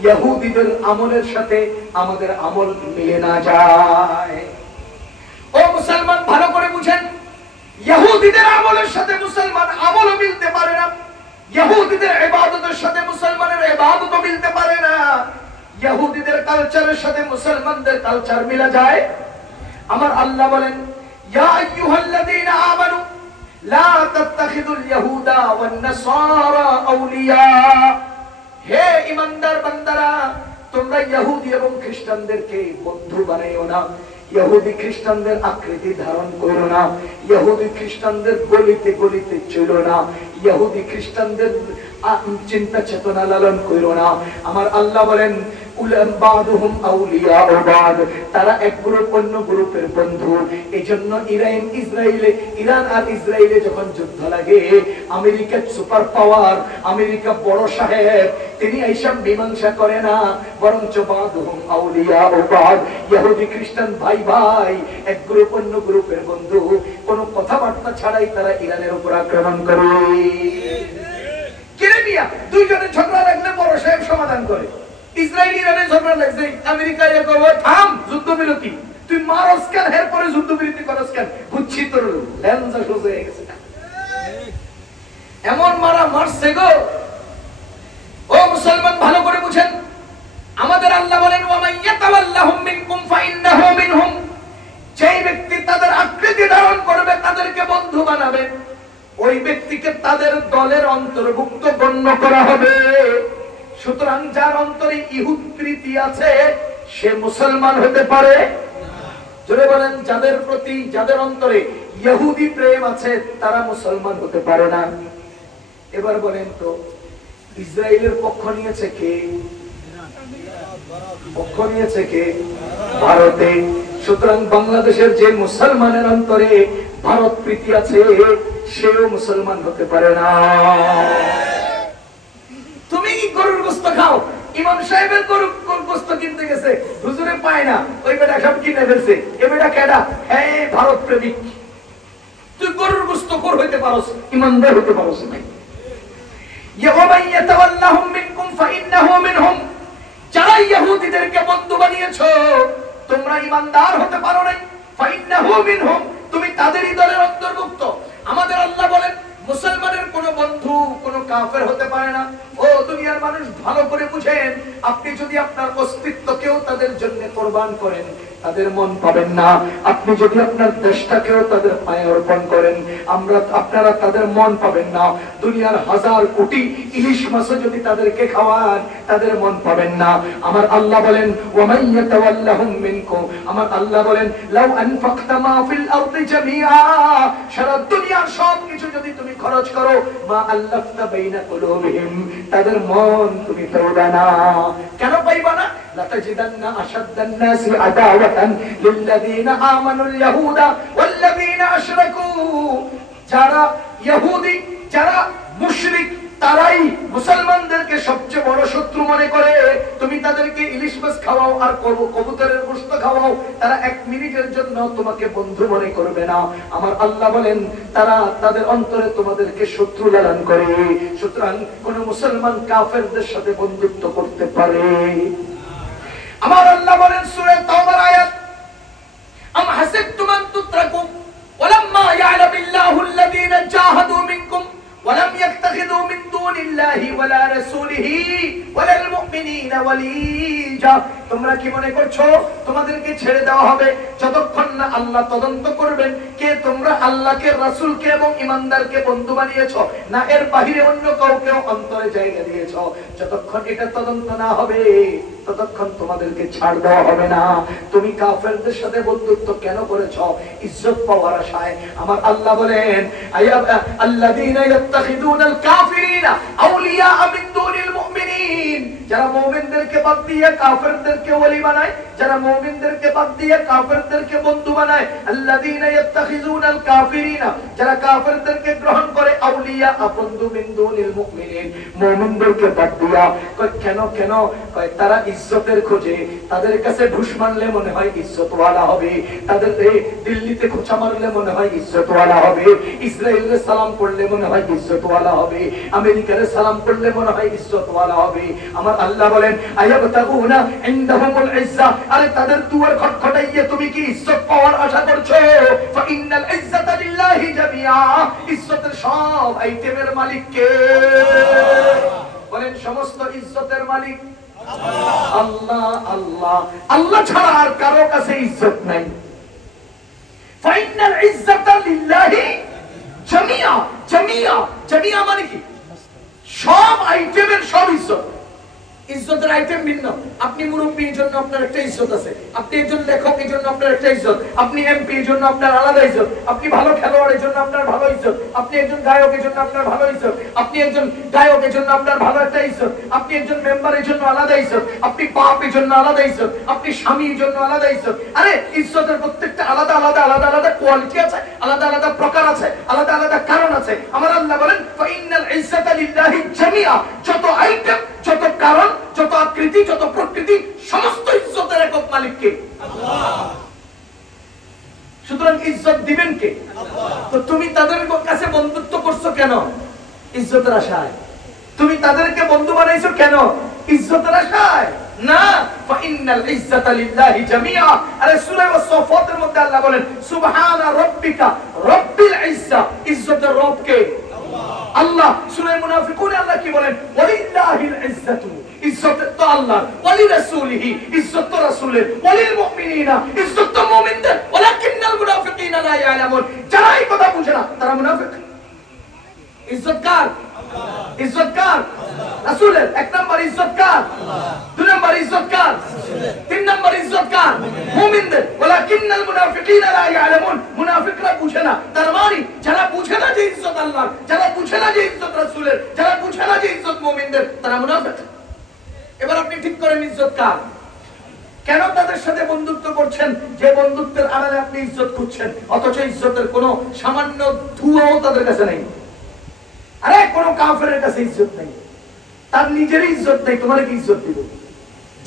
ইহুদিদের আমলের সাথে আমাদের আমল মিলে না যায়। ও মুসলমান, ভালো করে বুঝেন, ইহুদিদের আমলের সাথে মুসলমান আমলও মিলতে পারে না, ইহুদিদের ইবাদতের সাথে মুসলমানের ইবাদতও মিলতে পারে না, ইহুদিদের কালচারের সাথে মুসলমানদের কালচার মিলা যায়। আমার আল্লাহ বলেন, ইয়া আইয়ুহাল্লাযীনা আমানু লা তাত্তাখিযুল ইয়াহুদা ওয়ান নাসারা আউলিয়া। হে ঈমানদার বান্দারা, তোমরা ইহুদি এবং খ্রিস্টানদেরকে বন্ধু বানাইও না, ইহুদি খ্রিস্টানদের আকৃতি ধারণ করো না, ইহুদি খ্রিস্টানদের গলিতে গলিতে চলো না, ইহুদি খ্রিস্টানদের চিন্তা চেতনা লালন করো না। আমার আল্লাহ বলেন, উলামবাদুহুম আউলিয়া বাদ, তারা এক গ্রুপ অন্য গ্রুপের বন্ধু। এজন্য ইরান আর ইসরায়েলে যখন যুদ্ধ লাগে, আমেরিকা সুপার পাওয়ার, আমেরিকা বড় সাহেব, তিনি এইসব মীমাংসা করে না, বরঞ্চ বাদুহুম আউলিয়া বাদ, ইহুদি খ্রিস্টান ভাই ভাই, এক গ্রুপ অন্য গ্রুপের বন্ধু। কোনো কথাবার্তা ছাড়াই তারা ইরানের উপর আক্রমণ করে। কিরে মিয়া, দুইজনের ঝগড়া লাগলে বড় সাহেব সমাধান করে। ইসরায়েল ইরানের ঝগড়া লাগছে, আমেরিকা থাম, যুদ্ধবিরতি, তুই মারস কেন, এরপরে যুদ্ধবিরতি করস কেন? বুঝছি তোর ল্যান্সা সোজা হয়ে গেছে। এমন মারা মারছে গো। ও মুসলমান, ভালো করে বুঝেন, আমাদের আল্লাহ বলেন, ওয়া মান ইয়াতাওয়াল্লাহুম মিনকুম ফাইন্নাহু মিনহুম, যেই ব্যক্তি তাদের আকৃতি ধারণ করবে, তাদেরকে বন্ধু বানাবে, ওই ব্যক্তিকে তাদের দলের অন্তর্ভুক্ত গণ্য করা হবে। সুতরাং যার অন্তরে ইহুদ প্রীতি আছে সে মুসলমান হতে পারে না। জোরে বলেন, যাদের প্রতি, যাদের অন্তরে ইহুদি প্রেম আছে তারা মুসলমান হতে পারে না। এবার বলেন তো, ইসরায়েলের পক্ষ নিয়েছে কে? পক্ষ নিয়েছে কে? ভারতে। সুতরাং বাংলাদেশের যে মুসলমানের অন্তরে ভারত প্রীতি আছে সেও মুসলমান হতে পারে না। তুমি গরুর গোশত খাও, ইমাম সাহেবের গরুর গোশত কিনতে গেছে, হুজুরে পায় না, ওই বেটা সব কিনে ফেলছে, এ বেটা কেডা? হ্যাঁ, ভারত প্রেমিক। তুই গরুর গোশত খোর হইতে পারোস, ইমানদার হতে পারোস না। ইয়াতাওয়াল্লাহুম মিনকুম ফাইন্নাহু মিনহুম, যারা ইহুদিদেরকে বন্ধু বানিয়েছো তোমরা ইমানদার হতে পারো নাই, ফাইন্নাহু মিনহুম, তুমি তাদেরই দলের অন্তর্ভুক্ত। আমাদের আল্লাহ বলেন, মুসলমানের কোন বন্ধু কোন কাফের হতে পারে না। ও দুনিয়ার মানুষ, ভালো করে বুঝেন, আপনি যদি আপনার অস্তিত্বকেও তাদের জন্য কোরবান করেন তাদের মন পাবেন না, আপনি যদি আপনার দেশটাকেও তাদের পায়ে অর্পণ করেন আপনারা তাদের মন পাবেন না, দুনিয়ার 1000 কোটি ইলিশ মাছও যদি তাদেরকে খাওয়ান তাদের মন পাবেন না। আমার আল্লাহ বলেন, ওয়া মান ইয়াতাওয়াল্লাহুম মিনকুম, আমার আল্লাহ বলেন, লাউ আনফাকতা মা ফিল আরদি জামিআ, সারা দুনিয়ার সব কিছু যদি তুমি খরচ করো, মা আল্লাফতা বাইনা কুলুবিহিম, তাদের মন তুমি পাইবা না। কেন পাইবা না? লাতাজিদান্না আশাদ্দান নাসি আদাওয়াতান লিল্লাযিনা আমানুল ইয়াহুদা ওয়াল্লাযিনা আশরাকু, যারা ইহুদি, যারা মুশরিক, তারাই মুসলমানদেরকে সবচেয়ে বড় শত্রু মনে করে। তুমি তাদেরকে ইলিশ মাছ খাওয়াও আর কবুতরের গোশত খাওয়াও, তারা 1 মিনিটের জন্য তোমাকে বন্ধু মনে করবে না। আমার আল্লাহ বলেন তারা তাদের অন্তরে তোমাদেরকে শত্রু লালন করে। সুতরাং কোন মুসলমান কাফেরদের সাথে বন্ধুত্ব করতে পারে? আমার আল্লাহ বলেন সূরা তাওবার আয়াত, আম হাসিবতুম আন তুতরাকু ওয়ালাম্মা ইয়ালামিল্লাহু আল্লাযীনা জাহাদু মিনকুম ওয়ালাম ইয়াত্তাখিযু মিন দুনিল্লাহি ওয়ালা রাসূলিহি ওয়ালাল মুমিনিনা ওয়ালিজা। তোমরা কি মনে করছো তোমাদেরকে ছেড়ে দেওয়া হবে যতক্ষণ না আল্লাহ তদন্ত করবেন কে তোমরা আল্লাহকে, রাসূলকে এবং ঈমানদারকে বন্ধু বানিয়েছো, না এর বাইরে অন্য কাউকে অন্তরে জায়গা দিয়েছো? যতক্ষণ এটা তদন্ত না হবে ততক্ষণ তোমাদেরকে ছাড় দেওয়া হবে না। তুমি কাফেরদের সাথে বন্ধুত্ব কেন করেছো? ইজ্জত পাওয়ার আশায়। আমার আল্লাহ বলেন আল্লাযীনা ইয়াত্তাখিযুনাল কাফিরিনা আউলিয়া মিন দুনিল মুমিনিন, যারা মুমিনদেরকে বাদ দিয়ে কাফেরদেরকে ওলি বানায়, যারা মুমিনদেরকে বাদ দিয়ে কাফেরদেরকে বন্ধু বানায়। আল্লাযীনা ইয়াত্তাখিযুনাল কাফিরিনা, যারা কাফেরদেরকে গ্রহণ করে, আউলিয়া বন্ধু মিন দুনিল মুমিনিন, মুমিনদেরকে বাদ দিয়া। কেন কেন? তারা ইজ্জতের খোঁজে। তাদের কাছে ঘুষ মারলে মনে হয় ইজ্জতওয়ালা হবে, তাদের দিল্লিতে খোঁচা মারলে মনে হয় ইজ্জতওয়ালা হবে, ইসরায়েলে সালাম করলে মনে হয় ইজ্জতওয়ালা হবে, আমেরিকারে সালাম করলে মনে হয় ইজ্জতওয়ালা হবে। আমার আল্লাহ বলেন আয়াবতাগুনা ইনদাহুমুল ইজ্জা, আরে তাদের দুয়ার খটখটাইয়ে তুমি কি ইজ্জত পাওয়ার আশা করছো? ফা ইন্নাল ইজ্জাতা লিল্লাহি জামিআ, ইজ্জতের সব আইটেমের মালিক কে? বলেন সমস্ত ইজ্জতের মালিক আল্লাহ। আল্লাহ আল্লাহ ছাড়া আর কারো কাছে ইজ্জত নাই। ফাইনাল ইজ্জাতা লিল্লাহি জামিআ, জামিআ জামিআ মানে কি? সব আইটেমের সব ইজ্জত। ইজ্জতের আইটেম ভিন্ন। আপনি মুরব্বীর জন্য আপনার একটা ইজ্জত আছে, আপনি একজন লেখকের জন্য আপনার একটা ইজ্জত, আপনি এমপির জন্য আপনার আলাদা ইজ্জত, আপনি ভালো খেলোয়াড়ের জন্য আপনার ভালো ইজ্জত, আপনি একজন গায়কের জন্য আপনার ভালো ইজ্জত, আপনি একজন গায়কের জন্য আপনার ভালো একটা ইজ্জত, আপনি একজন মেম্বারের জন্য আলাদা ইজ্জত, আপনি বাপের জন্য আলাদা ইজ্জত, আপনি স্বামীর জন্য আলাদা ইজ্জত। আরে ইজ্জতের প্রত্যেকটা আলাদা আলাদা আলাদা আলাদা কোয়ালিটি আছে, আলাদা আলাদা প্রকার আছে, আলাদা আলাদা কারণ আছে। আমার আল্লাহ বলেন ফাইনাল ইজ্জাতা লিল্লাহি জামিআ, যত আইটেম, যত কারণ, যত আকৃতি, যত প্রকৃতি, সমস্ত ইজ্জতের একক মালিক কে? আল্লাহ। সুতরাং ইজ্জত দিবেন কে? আল্লাহ। তো তুমি তাদের কাছে বন্ধুত্ব করছো কেন? ইজ্জতের আশায়। তুমি তাদেরকে বন্ধু বানাইছো কেন? ইজ্জতের আশায় না। ফাইনাল ইজ্জাতা লিল্লাহি জামিআ। আরে সূরা আস-সাফাতের মধ্যে আল্লাহ বলেন সুবহানা রাব্বিকা রাব্বিল ইজ্জা, ইজ্জতের রব কে? আল্লাহ। সূরা মুনাফিকুনে আল্লাহ কি বলেন? ওয়ালিল্লাহিল ইজ্জাতু, ইজ্জত তো আল্লাহর, ওয়ালি রাসূলিহি, ইজ্জত তো রাসূলের, ওয়ালিল মুমিনিনা, ইজ্জত তো মুমিনদের, ওয়ালাকিন্নাল মুনাফিকিনা লা ইয়ালামুন, যারা এই কথা বুঝে না তারা মুনাফিক। ইজ্জত কার? আল্লাহ। ইজ্জত কার? আল্লাহ। রাসূলের। 1 নাম্বার ইজ্জত কার? আল্লাহ। 2 নাম্বার ইজ্জত কার? রাসূলের। 3 নাম্বার ইজ্জত কার? মুমিনদের। ওয়ালাকিন্নাল মুনাফিকিনা লা ইয়ালামুন, মুনাফিকরা বুঝে না। তার মানে যারা বুঝে না যে ইজ্জত আল্লাহর, যারা বুঝে না যে ইজ্জত রাসূলের, যারা বুঝে না যে ইজ্জত মুমিনদের, তারা মুনাফিক। এবার আপনি ঠিক করেন ইজ্জত কার? কেন তাদের সাথে বন্ধুত্ব করছেন? যে বন্ধুত্বের আড়ালে আপনি ইজ্জত খুঁজছেন, অথচ ইজ্জতের কোনো সামান্য ধুঁয়াও তাদের কাছে নেই। আরে কোন কাফেরের কাছে ইজ্জত নেই, তার নিজের ইজ্জত নেই, তোমার কি ইজ্জত দিব?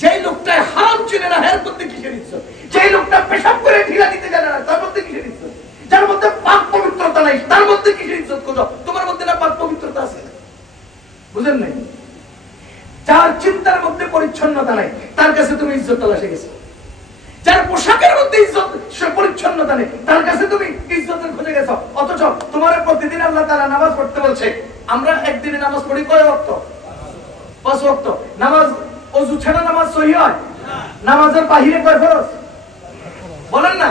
যেই লোকটা হারাম চিনে না এর মধ্যে কিসের ইজ্জত? যেই লোকটা পেশাব করে ঢিলা দিতে জানে না তার মধ্যে কিসের ইজ্জত? যার মধ্যে পাক পবিত্রতা নাই তার মধ্যে কিসের ইজ্জত খোঁজো? তোমার মধ্যে না পাক পবিত্রতা আছে? বুঝেন নাই? যার চিন্তার মধ্যে পরিচ্ছন্নতা নাই তার কাছে তুমি ইজ্জত তালাশে গেছো। যার পোশাকের মধ্যে ইজ্জত পরিচ্ছন্নতা নেই তার কাছে তুমি ইজ্জতের খোঁজে গেছো। অথচ তোমার প্রতিদিন আল্লাহ তাআলা নামাজ পড়তে বলছে। আমরা একদিনে নামাজ পড়ি কয় ওয়াক্ত? 5 ওয়াক্ত। নামাজ ওযু ছাড়া নামাজ সহিহ হয় না। নামাজের বাহিরে কয় ফরজ? বলেন না।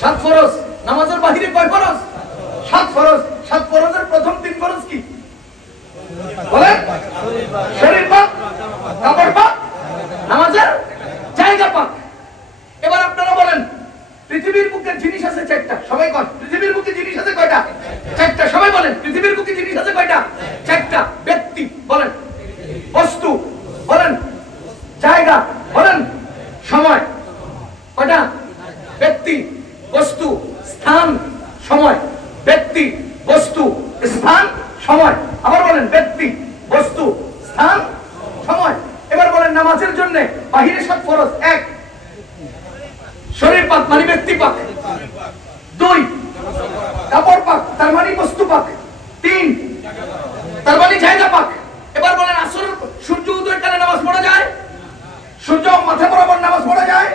7 ফরজ। নামাজের বাহিরে কয় ফরজ? 7 ফরজ। 7 ফরজের প্রথম 3 ফরজ কি? বলেন। শরীর পাক, কাপড় পাক, নামাজের জায়গা পাক। এবার আপনারা বলেন পৃথিবীর বুকে জিনিস আছে 4টা। সবাই কোন পৃথিবীর বুকে জিনিস আছে কয়টা? 4টা। সবাই বলেন পৃথিবীর বুকে জিনিস আছে কয়টা? 4টা। ব্যক্তি বলেন, বস্তু বলেন, জায়গা বলেন, সময়। কয়টা? ব্যক্তি, বস্তু, স্থান, সময়। ব্যক্তি, বস্তু, স্থান, সময়। আবার বলেন ব্যক্তি, বস্তু, স্থান, সময়। এবার বলেন নামাজের জন্য বাহিরে 7 ফরজ। 1 শরীর পাক মানে ব্যক্তি পাক। 2 কাপড় পাক তার মানে বস্তু পাক। 3 তার মানে জায়গা পাক। এবার বলেন আসর সূর্য উদয়কালে নামাজ পড়া যায়, সূর্য মাথা বরাবর নামাজ পড়া যায়,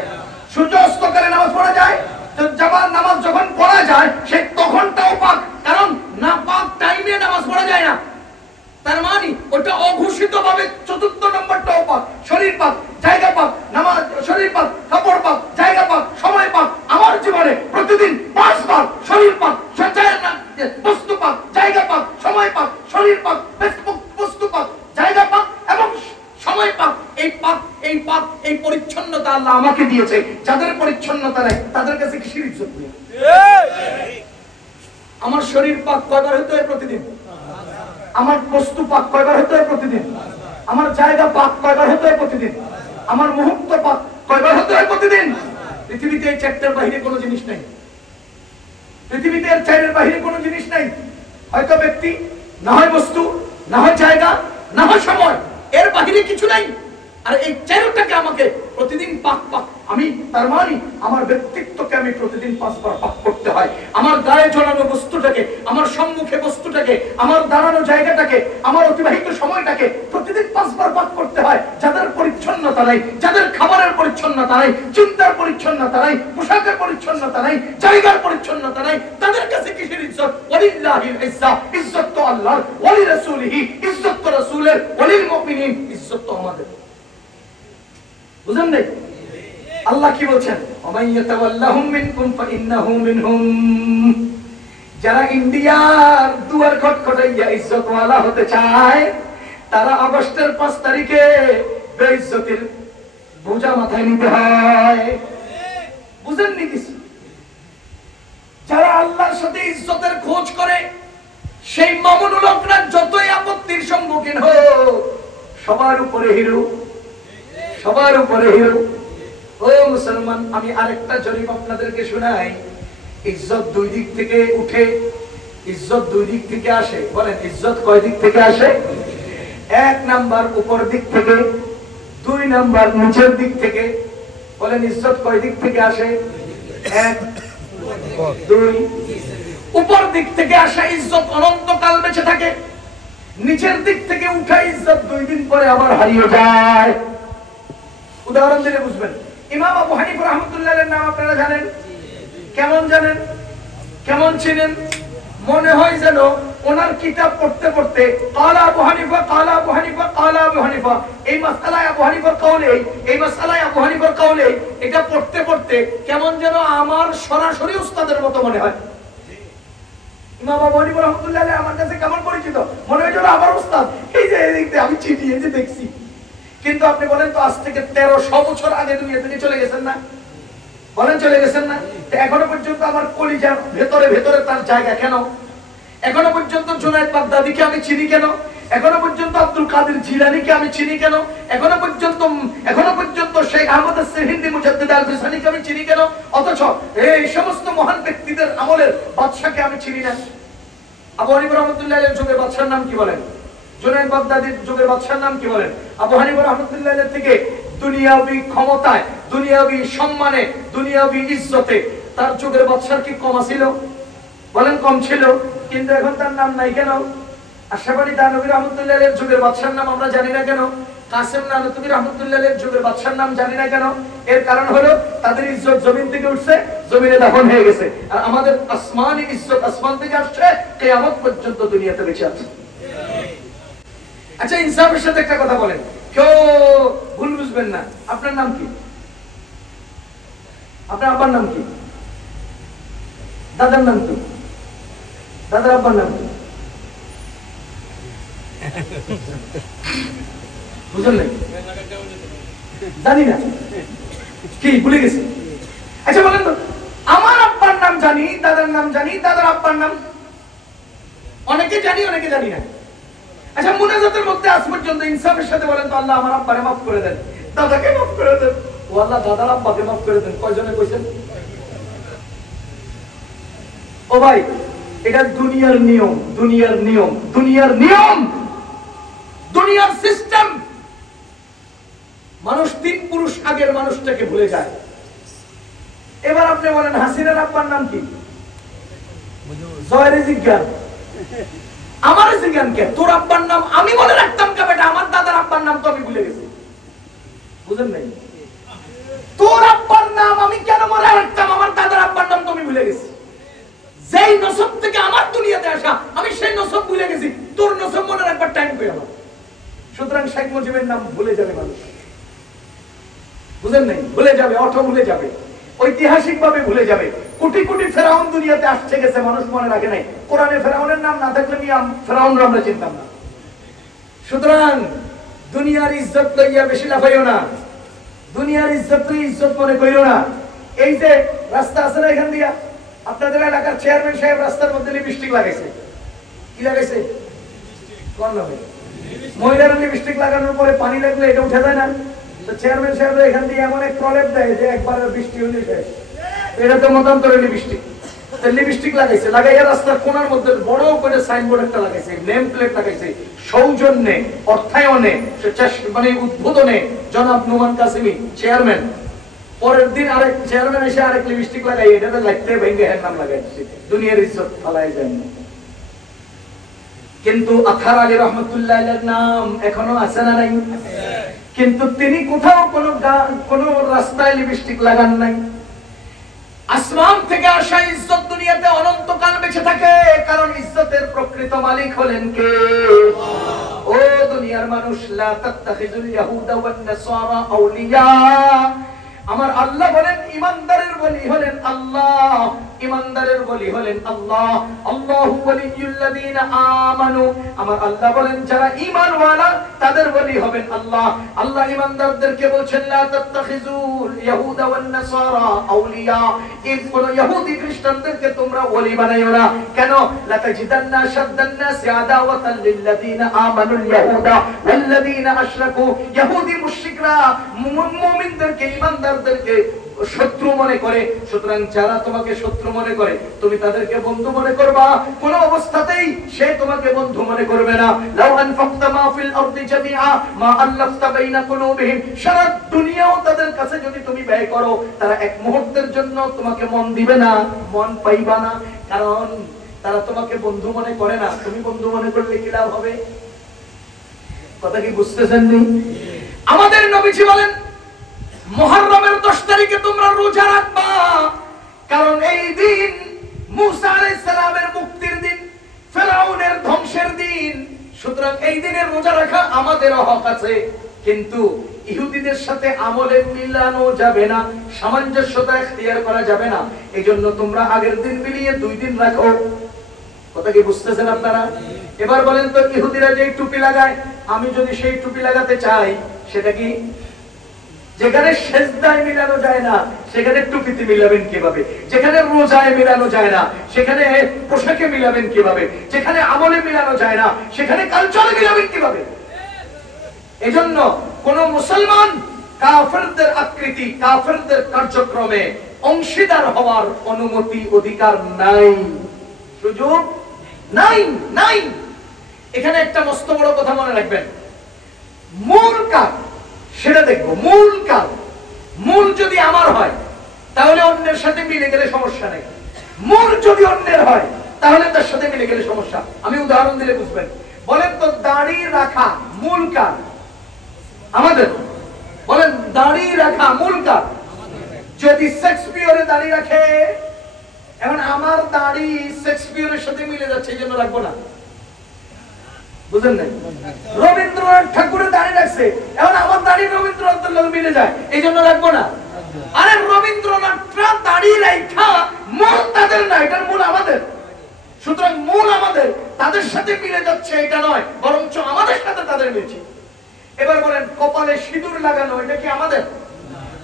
সূর্য অস্তকালে নামাজ পড়া যায়। তো জামাত নামাজ যখন পড়া যায় সে তখনটাও পাক, কারণ না পাক টাইমে নামাজ পড়া যায় না। তার মানে ওটা অঘোষিত ভাবে 4র্থ নম্বরটাও পাক। শরীর পাক, জায়গা পাক, নামাজ, শরীর পাক, কাপড় পাক, জায়গা পাক, সময় পাক। আমার জীবনে প্রতিদিন 5 বার শরীর পাক, বস্তু পাক, জায়গা পাক, সময় পাক, শরীর পাক, বস্তু পাক, জায়গা পাক এবং সময় পাক। এই পাক, এই পাক, এই পরিচ্ছন্নতা আল্লাহ আমাকে দিয়েছে। যাদের পরিচ্ছন্নতা নেই তাদের কাছে কিসের ইজ্জত নেই? আমার শরীর পাক কয়বার হতে হয় প্রতিদিন? আমার বস্তু পাক কয়বার হতে হয় প্রতিদিন? আমার জায়গা পাক কয়বার হতে হয় প্রতিদিন? আমার মুহূর্ত পাক কয়বার হতে হয় প্রতিদিন? পৃথিবীতে এই 4টার বাইরে কোনো জিনিস নাই। পৃথিবীতে এর 4-এর বাইরে কোনো জিনিস নাই। হয়তো ব্যক্তি, না হয় বস্তু, না হয় জায়গা, না হয় সময়, এর বাইরে কিছু নাই। আর এই 4টাকে আমাকে প্রতিদিন পাক পাক। আমি তার মানে আমার ব্যক্তিত্বকে আমি প্রতিদিন 5 বার পাক করতে হয়। আমার গায়ে ঝোলানো বস্তুটাকে, আমার সম্মুখে বস্তুটাকে, আমার দাঁড়ানো জায়গাটাকে, আমার অতিবাহিত সময়টাকে প্রতিদিন 5 বার পাক করতে হয়। যাদের পরিচ্ছন্নতা নাই, যাদের খাবারের পরিচ্ছন্নতা নাই, চিন্তার পরিচ্ছন্নতা নাই, পোশাকের পরিচ্ছন্নতা নাই, জায়গার পরিচ্ছন্নতা নাই, তাদের কাছে কিসের ইজ্জত? ওয়ালিল্লাহিল ইজ্জা, ইজ্জত তো আল্লাহর, ওয়ালি রাসূলিহি, ইজ্জত তো রাসূলের, ওয়ালিল মুমিনিন, ইজ্জত তো আমাদের। বুঝেন নাই? আল্লাহ কি বলছেন? ওমাইয়াতাওয়াল্লাহুম মিনকুম ফাইন্নাহু মিনহুম। যারা ইন্ডিয়ার দুয়ার খটখটাইয়া ইজ্জতওয়ালা হতে চায় তারা আগস্টের 5 তারিখে বেইজ্জতির বোঝা মাথায় নিতে হয়। বুঝেন নি কিছু? যারা আল্লাহর সাথে ইজ্জতের খোঁজ করে সেই মামুনুল হকরা যতই আপত্তির সম্মুখীন হোক সবার উপরে হিরো, সবার উপরে হিরো। ও মুসলমান, আমি আরেকটা জরিপ আপনাদেরকে শোনাই। ইজ্জত 2 দিক থেকে উঠে, ইজ্জত 2 দিক থেকে আসে। বলেন ইজ্জত কয় দিক থেকে আসে? 1 নাম্বার উপর দিক থেকে, 2 নাম্বার নিচের দিক থেকে। বলেন ইজ্জত কয় দিক থেকে আসে? 1 2। উপর দিক থেকে আসা ইজ্জত অনন্তকাল বেঁচে থাকে। নিচের দিক থেকে উঠা ইজ্জত 2 দিন পরে আবার হারিয়ে যায়। উদাহরণ দিলে বুঝবেন। ইমাম আবু হানিফা রাহমাতুল্লাহির নাম আপনারা জানেন? কেমন জানেন? কেমন ছিলেন? মনে হয় যেন ওনার কিতাব পড়তে পড়তে ক্বালা আবু হানিফা, ক্বালা আবু হানিফা, ক্বালা আবু হানিফা, এই মাসআলায় আবু হানিফার কওলে, এই মাসআলায় আবু হানিফার কওলে, এটা পড়তে পড়তে কেমন যেন আমার সরাসরি উস্তাদের মতো মনে হয়। ইমাম আবু হানিফা রাহমাতুল্লাহি আমার কাছে কেমন পরিচিত? মনে হয় যেন আমার উস্তাদ। এই যে আমি চিঠি এই যে দেখছি। কিন্তু আপনি বলেন তো আজ থেকে 1300 বছর আগে দুনিয়া থেকে চলে গেছেন না? বলেন চলে গেছেন না? এখনো পর্যন্ত আমার কলিজার ভেতরে ভেতরে তার জায়গা কেন? এখনো পর্যন্ত জুনায়েদ বাগদাদিকে আমি চিনি কেন? এখনো পর্যন্ত আব্দুল কাদের জিলানীকে আমি চিনি কেন? এখনো পর্যন্ত শেখ আহমদ সিরহিন্দি মুজাদ্দিদ আল-ফিসানিকে আমি চিনি কেন? অথচ এই সমস্ত মহান ব্যক্তিদের আমলের বাদশাকে আমি চিনি না। আবু হানিফা রাহমাতুল্লাহির যুগের বাদশার নাম কি বলেন? জুনায়েদ বাগদাদির যুগের বাদশার নাম কি বলেন? আবু হানিফা রাহমাতুল্লাহির থেকে দুনিয়াবি ক্ষমতায়, দুনিয়াবি সম্মানে, দুনিয়াবি ইজ্জতে তার যুগের বাদশার কি কম ছিল? বলেন কম ছিল। কিন্তু এখন তার নাম নাই কেন? আশরাফ আলী থানভী রাহমাতুল্লাহির যুগের বাদশার নাম আমরা জানি না কেন? কাসেম নানুতুবি রাহমাতুল্লাহির যুগের বাদশার নাম জানি না কেন? এর কারণ হলো তাদের ইজ্জত জমিন থেকে উঠছে, জমিনে দাফন হয়ে গেছে। আর আমাদের আসমানি ইজ্জত আসমান থেকে আসছে, কিয়ামত পর্যন্ত দুনিয়াতে বেঁচে আছে। আচ্ছা, ইনসাফের সাথে একটা কথা বলেন, কেউ ভুল বুঝবেন না। আপনার নাম কি? আপনার আব্বার নাম কি? দাদার নাম কি? দাদার আব্বার নাম কি? বুঝলেন? জানি না কি, ভুলে গেছি। আচ্ছা বলেন তো, আমার আব্বার নাম জানি, দাদার নাম জানি, দাদার আব্বার নাম অনেকে জানি, অনেকে জানি না। আচ্ছা, মুনাজাতের মধ্যে আজ পর্যন্ত ইনসাফের সাথে বলেন তো, আল্লাহ আমার আব্বারে মাফ করে দেন, দাদাকে মাফ করে দেন, ও আল্লাহ দাদার আব্বাকে মাফ করে দেন, কয়জনে কইছেন? ও ভাই, এটা দুনিয়ার নিয়ম, দুনিয়ার নিয়ম, দুনিয়ার নিয়ম, দুনিয়ার সিস্টেম। মানুষ তিন পুরুষ আগের মানুষটাকে ভুলে যায়। এবার আপনি বলেন হাসিনার আব্বার নাম কি? জয়ের জিজ্ঞান, আমার জিজ্ঞান কে? তোর আব্বার নাম আমি বলে রাখতাম কে বেটা? আমার দাদার আব্বার নাম তো আমি ভুলে গেছি। বুঝেন নাই? তোর আব্বার নাম আমি কেন মনে রাখতাম? আমার দাদার আব্বার নাম তো আমি ভুলে গেছি। যেই নসব থেকে আমার দুনিয়াতে আসা, আমি সেই নসব ভুলে গেছি। তোর নসব মনে রাখবার টাইম পেয়ে আমার। সুতরাং শেখ মুজিবের নাম ভুলে যাবে মানুষ। বুঝেন নাই? ভুলে যাবে, অটো ভুলে যাবে, ঐতিহাসিক ভাবে ভুলে যাবে। কোটি কোটি ফেরাউন দুনিয়াতে আসছে গেছে, মানুষ মনে রাখে নাই। কোরআনে ফেরাউনের নাম না থাকলে ফেরাউন আমরা চিনতাম না। সুতরাং দুনিয়ার ইজ্জত লইয়া বেশি লাফাইও না, দুনিয়ার ইজ্জত ইজ্জত মনে করিও না। এই যে রাস্তা আছে না এখান দিয়া, আপনাদের এলাকার চেয়ারম্যান সাহেব রাস্তার মধ্যে লিপস্টিক লাগাইছে। কি লাগাইছে? কোন নামে? মহিলারা লিপস্টিক লাগানোর পরে পানি লাগলে এটা উঠে যায় না? তো চেয়ারম্যান সাহেব এখান দিয়ে এমন এক প্রলেপ দেয় যে একবার বৃষ্টি হলে শেষ। এটা তো মতান্তরে লিপস্টিক, লিপস্টিক লাগাইছে। লাগাইয়া রাস্তার কোনার মধ্যে বড় করে সাইনবোর্ড একটা লাগাইছে, নেম প্লেট লাগাইছে, সৌজন্যে, অর্থায়নে, মানে উদ্বোধনে জনাব নোমান কাসিমি চেয়ারম্যান। পরের দিন আরেক চেয়ারম্যান এসে আরেক লিপস্টিক লাগাই এটাতে লাগতে ভেঙে এর নাম লাগাইছে। দুনিয়ার ইজ্জত ফালাই যায় না। কিন্তু আথার আলী রহমতুল্লাহ এর নাম এখনো আছে না নাই? কিন্তু তিনি কোথাও কোনো রাস্তায় লিপস্টিক লাগান নাই। আসমান থেকে আসা ইজ্জত দুনিয়াতে অনন্তকাল বেঁচে থাকে, কারণ ইজ্জতের প্রকৃত মালিক হলেন কে? ও দুনিয়ার মানুষ, লা তাত্তাখিযুল ইয়াহুদা ওয়ান নাসারা আউলিয়া। আমার আল্লাহ বলেন ঈমানদারের ওলি হলেন আল্লাহ, ঈমানদারের ওলি হলেন আল্লাহ। আল্লাহু ওয়ালিয়ুল্লাযীনা আমানু। আমার আল্লাহ বলেন যারা ঈমানওয়ালা তাদের ওলি হবেন আল্লাহ। আল্লাহ ঈমানদারদেরকে বলছেন লা তাত্তাখিযুল ইয়াহুদা ওয়ান নাসারা আউলিয়া। এই কোন ইহুদি খ্রিস্টানদেরকে তোমরা ওলি বানাইও না। কেন? লা তাজিদান্না শাদ্দান নাসি আদাওয়াতান লিল্লাযীনা আমানুল ইয়াহুদা ওয়াল্লাযীনা আশরাকু। ইহুদি মুশরিকরা মুমিনদেরকে, ঈমানদারদেরকে শত্রু মনে করে। সুতরাং যারা তোমাকে শত্রু মনে করে তুমি তাদেরকে বন্ধু মনে করবা। কোন অবস্থাতেই সে তোমাকে বন্ধু মনে করবে না। লাউ আনফাকতা মা ফিল আরদি জামিআ মা আল্লাফতা বাইনা কুলুবিহিম। সারা দুনিয়াও তাদের কাছে যদি তুমি ব্যয় করো, তারা এক মুহূর্তের জন্য তোমাকে মন দিবে না, মন পাইবা না। কারণ তারা তোমাকে বন্ধু মনে করে না। তুমি বন্ধু মনে করলে কি লাভ হবে? কথা কি বুঝতেছেন? আমাদের নবীজি বলেন মুহররমের 10 তারিখে তোমরা রোজা রাখবা, কারণ এই দিন মুসা আলাইহিস সালামের মুক্তির দিন, ফেরাউনের ধ্বংসের দিন। সুতরাং এই দিনের রোজা রাখা আমাদের হক আছে। কিন্তু ইহুদিদের সাথে আমলে মিলানো যাবে না, সামঞ্জস্যতা ইখতিয়ার করা যাবে না। এইজন্য তোমরা আগের দিন মিলিয়ে 2 দিন রাখো। কথা কি বুঝতেছেন আপনারা? এবার বলেন তো, ইহুদিরা যে টুপি লাগায়, আমি যদি সেই টুপি লাগাতে চাই, সেটা কি? যেখানে সেজদায় মিলানো যায় না সেখানে টুপিতে মিলাবেন কিভাবে? যেখানে রোজায় মিলানো যায় না সেখানে পোশাকে মিলাবেন কিভাবে? যেখানে আমলে মিলানো যায় না সেখানে কালচারে মিলাবেন কিভাবে? এজন্য কোন মুসলমান কাফেরদের আকৃতি, কাফেরদের কার্যক্রমে অংশীদার হওয়ার অনুমতি, অধিকার নাই, সুযোগ নাই, নাই। এখানে একটা মস্ত বড় কথা মনে রাখবেন, মূল কাজ সেটা দেখবো। মূল কাজ, মূল যদি আমার হয় তাহলে অন্যের সাথে মিলে গেলে সমস্যা নেই। মূল যদি অন্যের হয় তাহলে তার সাথে মিলে গেলে সমস্যা। আমি উদাহরণ দিলে বুঝবেন। বলেন তো, দাড়ি রাখা মূল কাজ আমাদের। বলেন, দাড়ি রাখা মূল কাজ। যদি শেক্সপিয়রে দাড়ি রাখে, এখন আমার দাড়ি শেক্সপিয়রের সাথে মিলে যাচ্ছে, এই জন্য রাখবো না। বুঝেন নাই? রবীন্দ্রনাথ ঠাকুরের দাড়ি রাখছে, এখন আমার দাড়ি রবীন্দ্রনাথের লোক মিলে যায়, এই জন্য রাখবো না। আরে রবীন্দ্রনাথরা দাড়ি রাখা মূল তাদের না, এটার মূল আমাদের। সুতরাং মূল আমাদের, তাদের সাথে মিলে যাচ্ছে এটা নয়, বরঞ্চ আমাদের সাথে তাদের মিলছে। এবার বলেন, কপালে সিঁদুর লাগানো এটা কি আমাদের?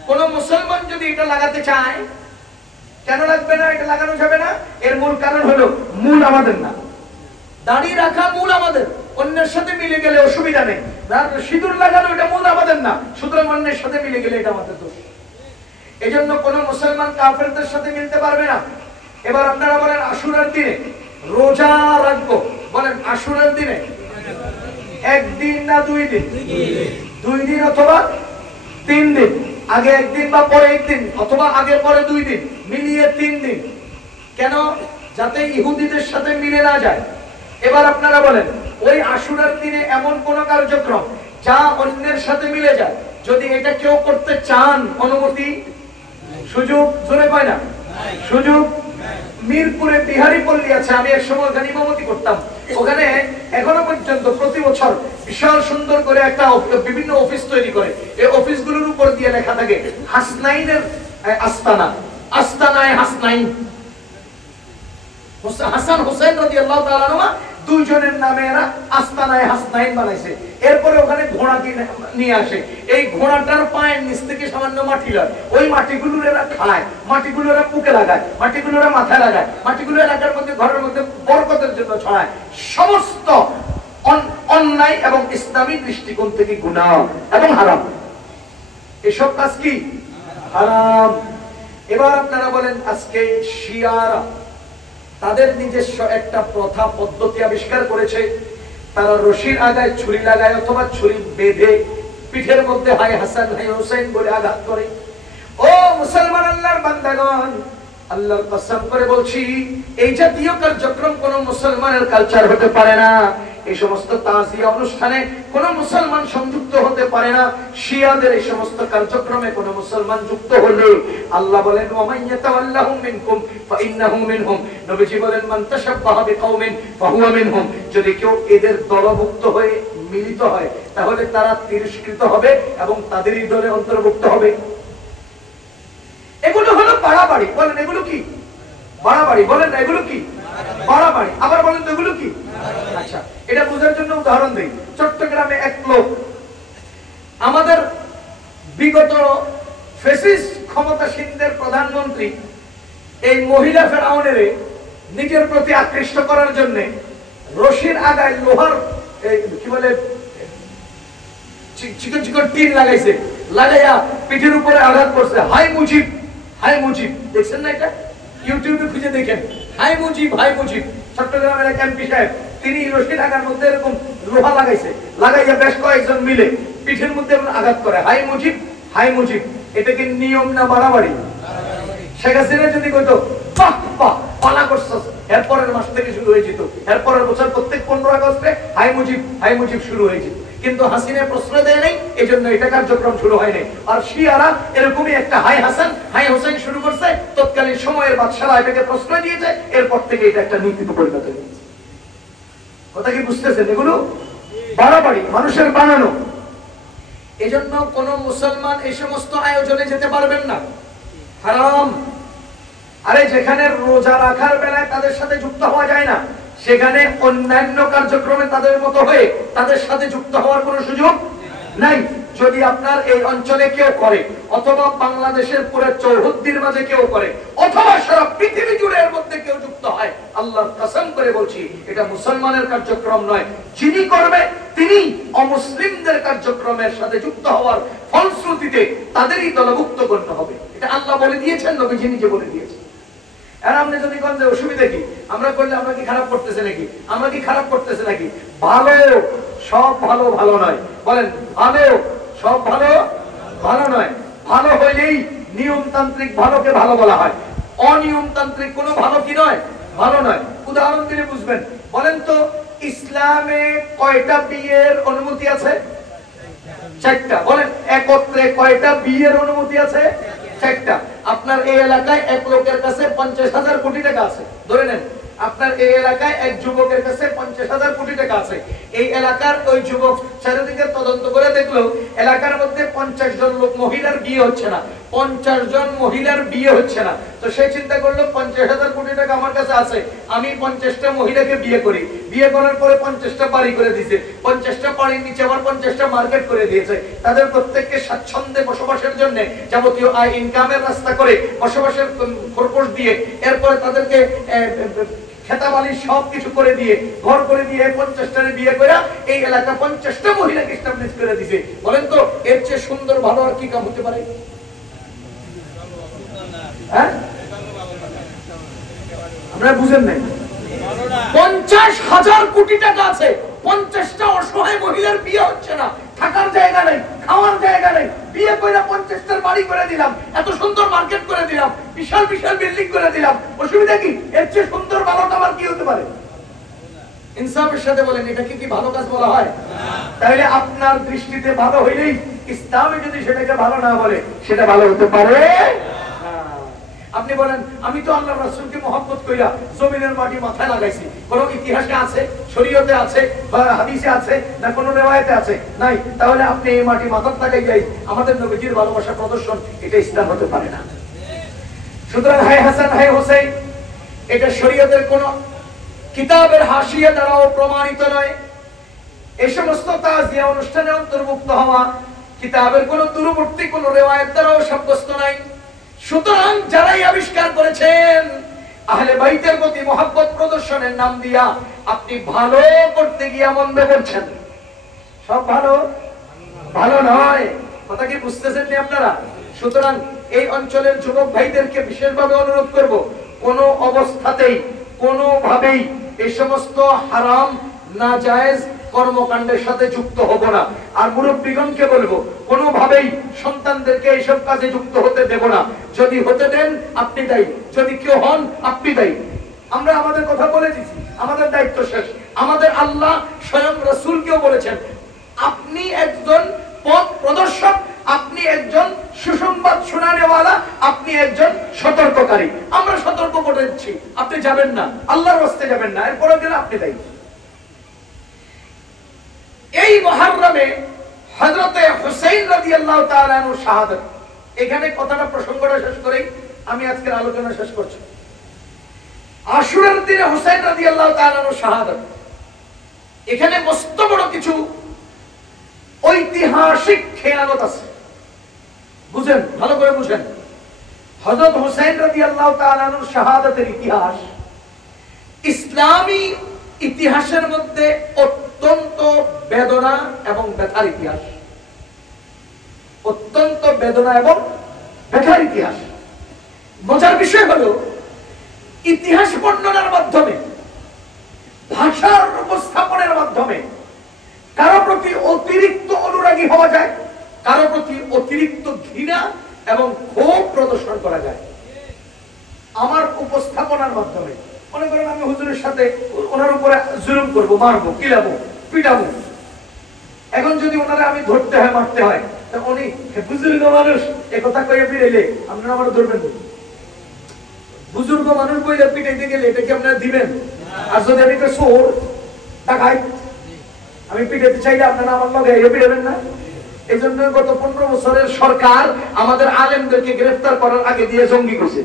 কোন মুসলমান যদি এটা লাগাতে চায়, কেন লাগবে না? এটা লাগানো যাবে না। এর মূল কারণ হলো মূল আমাদের না। দাড়ি রাখা মূল আমাদের, অন্যের সাথে মিলে গেলে অসুবিধা নেই। সিঁদুর লাগানো এটা মূল আমাদের না, সুতরাং অন্যের সাথে মিলে গেলে এটা আমাদের দোষ। এই জন্য কোন মুসলমান কাফেরদের সাথে মিলতে পারবে না। এবার আপনারা বলেন, আশুরার দিনে রোজা রাখবো। বলেন আশুরার দিনে একদিন না 2 দিন? 2 দিন অথবা 3 দিন, আগে একদিন বা পরে একদিন, অথবা আগে পরে 2 দিন, মিলিয়ে 3 দিন। কেন? যাতে ইহুদিদের সাথে মিলে না যায়। এবার আপনারা বলেন, ওই আশুরার দিনে এমন কোন কার্যক্রম যা অন্যের সাথে মিলে যায়, যদি এটা কেউ করতে চান, অনুমতি, সুযোগ, জোরে পায় না সুযোগ। মিরপুরে বিহারি পল্লী আছে, আমি এক সময় ওখানে ইমামতি করতাম। ওখানে এখনো পর্যন্ত প্রতি বছর বিশাল সুন্দর করে একটা বিভিন্ন অফিস তৈরি করে। এই অফিসগুলোর উপর দিয়ে লেখা থাকে হাসনাইনের আস্তানা, আস্তানায়ে হাসনাইন। হাসান হোসেন রাদিয়াল্লাহু তাআলা আনহুমা দুইজনের নামে এরা আস্তানায়ে হাসনাইন বানাইছে। এরপরে ওখানে ঘোড়া নিয়ে আসে, এই ঘোড়াটার পায়ের নিচ থেকে সামান্য মাটি লয়, ওই মাটিগুলো এরা খায়, মাটিগুলো এরা বুকে লাগায়, মাটিগুলো এরা মাথায় লাগায়, মাটিগুলো এলাকার মধ্যে ঘরের মধ্যে বরকতের জন্য ছড়ায়। সমস্ত অন্যায় এবং ইসলামী দৃষ্টিকোণ থেকে গুনাহ এবং হারাম। এসব কাজ কি? হারাম। এবার আপনারা বলেন, আজকে শিয়ারা তাদের নিজস্ব একটা প্রথা পদ্ধতি আবিষ্কার করেছে। তারা রশির আগায় ছুরি লাগায় অথবা ছুরি বেঁধে পিঠের মধ্যে হায় হাসান হায় হোসেন বলে আঘাত করে। ও মুসলমান আল্লাহর বান্দাগণ, আল্লাহর কসম করে বলছি, এই জাতীয় কার্যক্রম কোন মুসলমানের কালচার হতে পারে না। এই সমস্ত তাজিয়া অনুষ্ঠানে কোন মুসলমান সংযুক্ত হতে পারে না। শিয়াদের এই সমস্ত কার্যক্রমে কোন মুসলমান যুক্ত হলে আল্লাহ বলেন, ওয়ামাইয়াতাওয়াল্লাহুম মিনকুম ফাইন্নাহু মিনহুম। নবীজি বলেন, মান তাশাব্বাহা বিকাওমিন ফাহুয়া মিনহুম। যদি কেউ এদের দলভুক্ত হয়ে মিলিত হয়, তাহলে তারা তিরস্কৃত হবে এবং তাদেরই দলে অন্তর্ভুক্ত হবে। এগুলো হলো বাড়াবাড়ি। বলেন এগুলো কি? বাড়াবাড়ি। বলেন এগুলো কি? বাড়াবাড়ি। আবার বলেন তো এগুলো কি? আচ্ছা, এটা বোঝার জন্য উদাহরণ দেই। চট্টগ্রামে এক লোক, আমাদের বিগত ফ্যাসিস্ট ক্ষমতাসীনদের প্রধানমন্ত্রী, এই মহিলা ফেরাউনের নিজের প্রতি আকৃষ্ট করার জন্য রশির আগায় লোহার কি বলে চিকন চিকন টিন লাগাইছে, লাগাইয়া পিঠের উপরে আঘাত করছে। Hi Mujib, hi Mujib. দেখছেন না এটা? ইউটিউবে খুঁজে দেখেন, হাই মুজিব, হাই মুজিব। চট্টগ্রামের এক এমপি সাহেব, তিনি রশি ঢাকার মধ্যে এরকম লোহা লাগাইছে, লাগাইয়া বেশ কয়েকজন মিলে পিঠের মধ্যে আঘাত করে, হাই মুজিব, হাই মুজিব। এটা কি নিয়ম না বাড়াবাড়ি? শেখ হাসিনা যদি কইতো বাহ বাহ পালা করছস, এরপরের মাস থেকে শুরু হয়ে যেত, এরপরের বছর প্রত্যেক 15 আগস্টে হাই মুজিব, হাই মুজিব শুরু হয়ে যেত। কিন্তু হাসিনা প্রশ্রয় দেয় নাই, এই জন্য এটা কার্যক্রম শুরু হয় নাই। আর শিয়ারা এরকমই একটা হাই হাসান হাই হোসেন শুরু করছে, তৎকালীন সময়ের বাদশারা এটাকে প্রশ্রয় দিয়েছে, এরপর থেকে এটা একটা নীতিতে পরিণত হয়েছে। কথা কি বুঝতেছেন? এগুলো বাড়াবাড়ি, মানুষের বানানো। এজন্য কোন মুসলমান এই সমস্ত আয়োজনে যেতে পারবেন না, হারাম। আরে যেখানে রোজা রাখার বেলায় তাদের সাথে যুক্ত হওয়া যায় না, সেখানে অন্যান্য কার্যক্রমে তাদের মতো হয়ে তাদের সাথে যুক্ত হওয়ার কোনো সুযোগ নাই। যদি আপনার এই অঞ্চলে কেউ করে, অথবা বাংলাদেশের পুরো চৌহদ্দির মাঝে কেউ করে, অথবা সারা পৃথিবী জুড়ে এর মধ্যে কেউ যুক্ত হয়, আল্লাহর কসম করে বলছি, এটা মুসলমানের কার্যক্রম নয়। যিনি করবে তিনি অমুসলিমদের কার্যক্রমের সাথে যুক্ত হওয়ার ফলশ্রুতিতে তাদেরই দলভুক্ত করতে হবে। এটা আল্লাহ বলে দিয়েছেন, নবীজি নিজে বলে দিয়েছেন। আর আপনি যদি কোন যে অসুবিধা কি, আমরা করলে আমরা কি খারাপ করতেছে নাকি? আমরা কি খারাপ করতেছে নাকি? ভালো, সব ভালো ভালো নয়। বলেন ভালো সব ভালো ভালো নয়। ভালো হইলেই নিয়মতান্ত্রিক ভালোকে ভালো বলা হয়, অনিয়মতান্ত্রিক কোনো ভালো কি নয়, ভালো নয়। উদাহরণ দিলে বুঝবেন। বলেন তো, ইসলামে কয়টা বিয়ের অনুমতি আছে? 4টা। বলেন একত্রে কয়টা বিয়ের অনুমতি আছে? 4টা। আপনার এই এলাকায় এক লোকের কাছে 50,000 কোটি টাকা আছে, ধরে নেন। আপনার এই এলাকায় এক যুবকের কাছে 50,000 কোটি টাকা আছে। এই এলাকার ওই যুবক চারিদিকে তদন্ত করে দেখলো এলাকার মধ্যে 50 জন লোক মহিলার বিয়ে হচ্ছে না, 50 জন মহিলার বিয়ে হচ্ছে না। তো সে চিন্তা করলো 50,000 কোটি টাকা আমার কাছে আছে, আমি 50টা মহিলাকে বিয়ে করি। বিয়ে করার পরে 50টা বাড়ি করে দিয়েছে, 50টা বাড়ির নিচে আবার 50টা মার্কেট করে দিয়েছে। তাদের প্রত্যেককে স্বাচ্ছন্দ্যে বসবাসের জন্য যাবতীয় আয় ইনকামের রাস্তা করে বসবাসের খরপোশ দিয়ে, এরপরে তাদেরকে খেতাবালি সব কিছু করে দিয়ে, ঘর করে দিয়ে 50টার বিয়ে করে এই এলাকা 50টা মহিলাকে এস্টাবলিশ করে দিয়েছে। বলেন তো এর চেয়ে সুন্দর ভালো আর কি কাম হতে পারে? হ্যাঁ, আপনারা বুঝেন নাই? 50,000 কোটি টাকা আছে, 50টা অসহায় মহিলার বিয়ে হচ্ছে না, থাকার জায়গা নেই, খাওয়ার জায়গা নেই, বিয়ে কইরা 50টার বাড়ি করে দিলাম, এত সুন্দর মার্কেট করে দিলাম, বিশাল বিশাল বিল্ডিং করে দিলাম, অসুবিধা কি? এর চেয়ে সুন্দর ভালোটা আমার কি হতে পারে? ইনসাফের সাথে বলেন, এটা কি ভালো কাজ বলা হয়? তাহলে আপনার দৃষ্টিতে ভালো হইলেই ইসলামে যদি সেটাকে ভালো না বলে সেটা ভালো হতে পারে না। আপনি বলেন আমি তো আল্লাহর রাসূলকে মহব্বত কইরা জমিনের মাটি মাথায় লাগাইছি, কোন ইতিহাসে আছে, শরীয়তে আছে, বা হাদিসে আছে, না কোন রিওয়ায়াতে আছে? নাই। তাহলে আপনি এই মাটি মাথায় লাগাই যাই আমাদের নবীজির ভালোবাসা প্রদর্শন, এটা ইসলাম হতে পারে না। সুতরাং হাই হাসান হাই হোসেন এটা শরীয়তের কোন কিতাবের হাসিয়া দ্বারাও প্রমাণিত নয়। এই সমস্ত তাজিয়া অনুষ্ঠানে অন্তর্ভুক্ত হওয়া কিতাবের কোন দূরবর্তী কোন রিওয়ায়াত দ্বারাও সাব্যস্ত নাই। সুতরাং যারাই আবিষ্কার করেছেন আহলে বাইতের প্রতি মহব্বত প্রদর্শনের নাম দিয়া আপনি ভালো করতে গিয়া মন্দ করছেন। সব ভালো ভালো নয়, কথা কি বুঝতেছেন না আপনারা? সুতরাং এই অঞ্চলের যুবক ভাইদেরকে বিশেষভাবে অনুরোধ করব, কোন অবস্থাতেই কোনোভাবেই এই সমস্ত হারাম নাজায়েজ কর্মকাণ্ডের সাথে যুক্ত হব না। আর মুরব্বীগণকে বলবো, কোনোভাবেই সন্তানদেরকে এইসব কাজে যুক্ত হতে দেব না। যদি হতে দেন আপনি দায়ী, যদি কেউ হন আপনি দায়ী। আমরা আমাদের কথা বলে দিচ্ছি, আমাদের দায়িত্ব শেষ। আমাদের আল্লাহ স্বয়ং রাসূলকেও বলেছেন আপনি একজন পথ প্রদর্শক, আপনি একজন সুসংবাদ শোনানেওয়ালা, আপনি একজন সতর্ককারী। আমরা সতর্ক করে দিচ্ছি, আপনি যাবেন না, আল্লাহর রাস্তায় যাবেন না, এরপরে গেলে আপনি দায়ী। এই মুহররমে হযরতে হুসাইন রাদিয়াল্লাহু তাআলা আনহু শাহাদাত, এখানে কথাটা প্রসঙ্গটা শেষ করেই আমি আজকের আলোচনা শেষ করছি। আশুরার দিনে হুসাইন রাদিয়াল্লাহু তাআলা আনহু শাহাদাত, এখানে মস্ত বড় কিছু ঐতিহাসিক খেয়ানত আছে। বুঝেন, ভালো করে বুঝেন। হযরত হুসাইন রাদিয়াল্লাহু তাআলা আনহু শাহাদাতের ইতিহাস ইসলামী ইতিহাসের মধ্যে অত্যন্ত বেদনা এবং ব্যথার ইতিহাস, অত্যন্ত বেদনা এবং ব্যথার ইতিহাস। মজার বিষয় হলো ইতিহাস বর্ণনার মাধ্যমে, ভাষার উপস্থাপনের মাধ্যমে কারো প্রতি অতিরিক্ত অনুরাগী হওয়া যায়, কারো প্রতি অতিরিক্ত ঘৃণা এবং ক্ষোভ প্রদর্শন করা যায় আমার উপস্থাপনার মাধ্যমে। মনে করেন আমি হুজুরের সাথে ওনার উপরে জুলুম করবো, মারবো, কিলাবো, পিটাবো। এখন যদি ওনারা আমি ধরতে হয়, মারতে হয়, তা উনি বুজুর্গ মানুষ একথা কয়ে পিটাইলে আপনারা আমার ধরবেন না। বুজুর্গ মানুষ বইলে পিটাইতে গেলে এটা কি আপনারা দিবেন? আর যদি আমি চোর ডাকাই আমি পিটাইতে চাইলে আপনারা আমার লগে পিটাবেন না। এই জন্য গত 15 বছরের সরকার আমাদের আলেমদেরকে গ্রেফতার করার আগে দিয়ে জঙ্গি কইছে।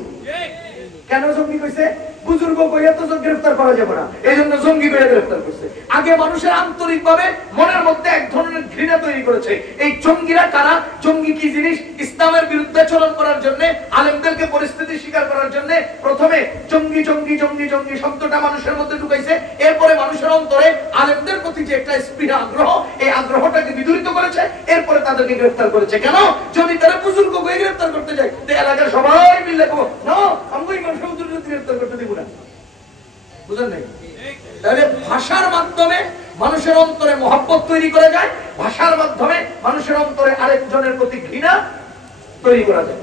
কেন জঙ্গি কইছে? বুজুর্গ কইয়া তো গ্রেফতার করা যাবে না, এই জন্য জঙ্গি করে গ্রেফতার করছে। আগে মানুষের আন্তরিকভাবে মনের মধ্যে এক ধরনের ঘৃণা তৈরি করেছে। এই জঙ্গিরা কারা, জঙ্গি কি জিনিস, ইসলামের বিরুদ্ধে চলন করার জন্য, আলেমদেরকে পরিস্থিতি স্বীকার করার জন্য প্রথমে জঙ্গি জঙ্গি জঙ্গি জঙ্গি শব্দটা মানুষের মধ্যে ঢুকাইছে। এরপরে মানুষের অন্তরে আলেমদের প্রতি যে একটা স্পৃহা, আগ্রহ, এই আগ্রহটাকে বিদূরিত করেছে। এরপরে তাদেরকে গ্রেফতার করেছে। কেন? যদি তারা বুজুর্গ হয়ে গ্রেফতার করতে যায়, এলাকার সবাই মিলে না আমি গ্রেফতার করতে দিব না। বুঝলেন নাই? তাহলে ভাষার মাধ্যমে মানুষের অন্তরে মহব্বত তৈরি করা যায়, ভাষার মাধ্যমে মানুষের অন্তরে আরেকজনের প্রতি ঘৃণা তৈরি করা যায়।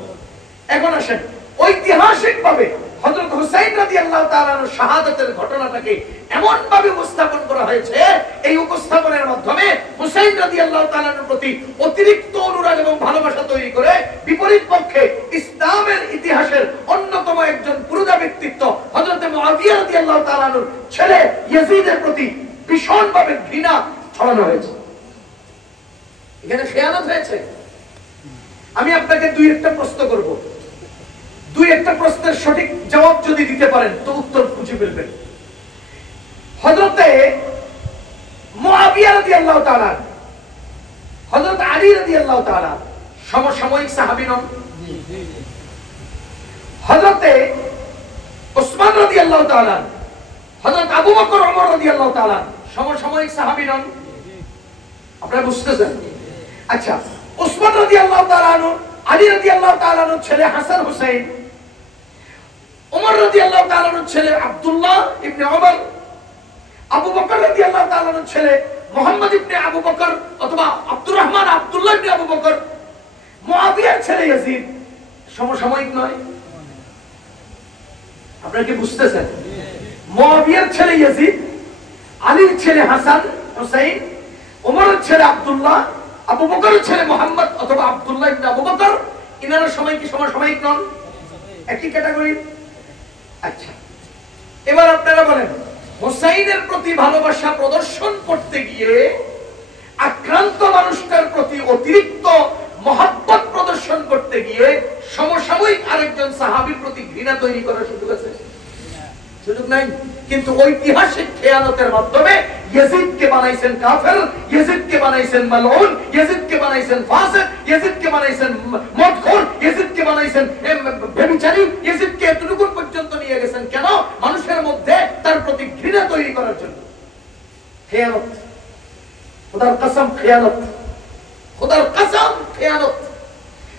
এখন আসেন, ঐতিহাসিক ভাবে হযরত হুসাইন রাদিয়াল্লাহু তাআলা আনহু শাহাদাতের ঘটনাটাকে এমন ভাবে উপস্থাপন করা হয়েছে, এই উপস্থাপনের মাধ্যমে হুসাইন রাদিয়াল্লাহু তাআলা আনহুর প্রতি অতিরিক্ত অনুরাগ এবং ভালোবাসা তৈরি করে বিপরীত পক্ষে ইসলামের ইতিহাসের অন্যতম একজন পুরোধা ব্যক্তিত্ব হযরত মুআবিয়া রাদিয়াল্লাহু তাআলা আনহুর ছেলে ইয়াজিদের প্রতি ভীষণভাবে ঘৃণা ছড়ানো হয়েছে। এখানে খেয়ানত হয়েছে। আমি আপনাকে দুই একটা প্রশ্ন করব, দুই একটা প্রশ্নের সঠিক জবাব যদি দিতে পারেন তো উত্তর খুঁজে ফেলবেন। হযরতে মুআবিয়া রাদিয়াল্লাহু তাআলা, হযরত আলী রাদিয়াল্লাহু তাআলা সমসাময়িক সাহাবী নন? হযরতে ওসমান রাদিয়াল্লাহু তাআলা, হযরত আবু বকর ওমর রাদিয়াল্লাহু তাআলা সমসাময়িক সাহাবী নন? আপনারা বুঝতেছেন? আচ্ছা, ওসমান রাদিয়াল্লাহু তাআলা আনহু, আলী রাদিয়াল্লাহু তাআলা আনহু ছেলে হাসান হুসাইন, ওমর রাদিয়াল্লাহু তাআলা আনহু ছেলে আব্দুল্লাহ ইবনে ওমর আবু বকর রাদিয়াল্লাহু তাআলা আনহুর ছেলে মুহাম্মদ ইবনে আবু বকর অথবা আব্দুর রহমান আব্দুল্লাহ ইবনে আবু বকর, মুআবিয়ার ছেলে ইয়াজিদ সমসাময়িক নয়? আপনারা কি বুঝতেছেন? মুআবিয়ার ছেলে ইয়াজিদ, আলীর ছেলে হাসান হুসাইন, ওমরের ছেলে আব্দুল্লাহ, আবু বকরের ছেলে মুহাম্মদ অথবা আব্দুল্লাহ ইবনে আবু বকর, ইনারা সবাই কি সমসাময়িক নন? একই ক্যাটাগরি। আচ্ছা, এবার আপনারা বলেন, হুসাইনের প্রতি ভালোবাসা প্রদর্শন করতে গিয়ে আক্রান্ত মানুষটার প্রতি অতিরিক্ত মহব্বত প্রদর্শন করতে গিয়ে সমসাময়িক আরেকজন সাহাবীর প্রতি ঘৃণা তৈরি করার সুযোগ আছে? সুযোগ নাই। কিন্তু ঐতিহাসিক খেয়ানতের মাধ্যমে ইয়াজিদকে বানাইছেন কাফের, ইয়াজিদকে বানাইছেন মালউন, ইয়াজিদকে বানাইছেন ফাসিক, ইয়াজিদকে বানাইছেন মদখোর, ইয়াজিদকে বানাইছেন ব্যভিচারী, ইয়াজিদকে এতটুকু পর্যন্ত নিয়ে গেছেন কেন? মানুষের মধ্যে তার প্রতি ঘৃণা তৈরি করার জন্য। খেয়ানত, খোদার কসম খেয়ানত, খোদার কসম খেয়ানত।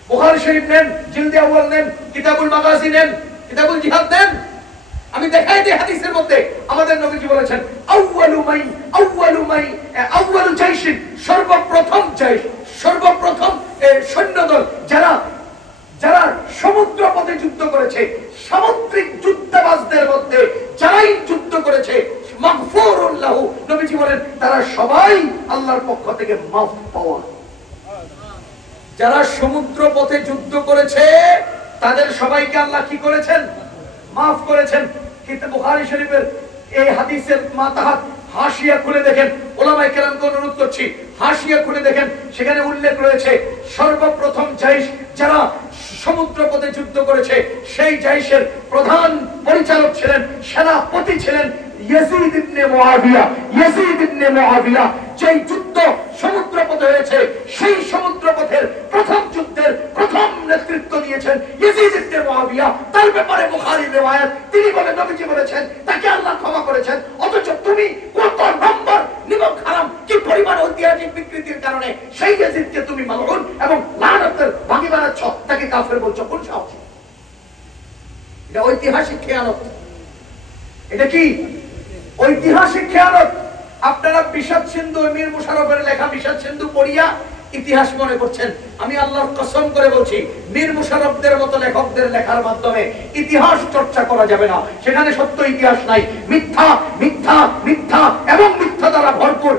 বুখারী শরীফ নেন, জিলদে আউয়াল নেন, কিতাবুল মাগাজি নেন, কিতাবুল জিহাদ নেন, আমি দেখাই দিই হাদিসের মধ্যে আমাদের নবীজি বলেছেন আউয়ালু জাইশিন, সর্বপ্রথম জাইশ, সর্বপ্রথম সৈন্যদল যারা যারা সমুদ্র পথে যুদ্ধ করেছে, সামুদ্রিক যুদ্ধবাজদের মধ্যে যারাই যুদ্ধ করেছে, মাগফুরুন লাহু, নবীজি বলেন তারা সবাই আল্লাহর পক্ষ থেকে মাফ পাওয়া। যারা সমুদ্র পথে যুদ্ধ করেছে তাদের সবাইকে আল্লাহ কি করেছেন? মাফ করেছেন। কিন্তু বুখারী শরীফের এই হাদিসের মাতাহাত হাশিয়া খুলে দেখেন, উলামায়ে কেরামকে অনুরোধ করছি হাশিয়া খুলে দেখেন, সেখানে উল্লেখ রয়েছে সর্বপ্রথম জাইশ যারা সমুদ্র পথে যুদ্ধ করেছে সেই জাইশের প্রধান পরিচালক ছিলেন, সেনাপতি ছিলেন ইয়াজিদ ইবনে মুআবিয়া। ইয়াজিদ ইবনে মুআবিয়া যেই যুদ্ধ সমুদ্র পথে হয়েছে সেই সমুদ্র পথের প্রথম যুদ্ধের প্রথম নেতৃত্ব দিয়েছেন ইয়াজিদ ইবনে মুআবিয়া। তার ব্যাপারে বুখারীর riwayat, তিনি বলেন নবীজি বলেছেন তাকে আল্লাহ ক্ষমা করেছেন, অথচ তুমি কত নম্বর নিমক হারাম কি পরিমাণ ঐতিহাসিক বিকৃতির কারণে সেই ইয়াজিদকে তুমি মালউন এবং লানতের ভাগী বানাচ্ছ, তাকে কাফের বলছো, কোন সাহস? এটা ঐতিহাসিক খেয়ানত। এটা কি ঐতিহাসিক খেয়ানত? আপনারা বিষাদ সিন্ধু, মীর মুশাররফের লেখা বিষাদ সিন্ধু পড়িয়া ইতিহাস মনে করছেন। আমি আল্লাহর কসম করে বলছি, মীর মুশাররফদের মতো লেখকদের লেখার মাধ্যমে ইতিহাস চর্চা করা যাবে না। সেখানে সত্য ইতিহাস নাই, মিথ্যা মিথ্যা মিথ্যা এবং মিথ্যা দ্বারা ভরপুর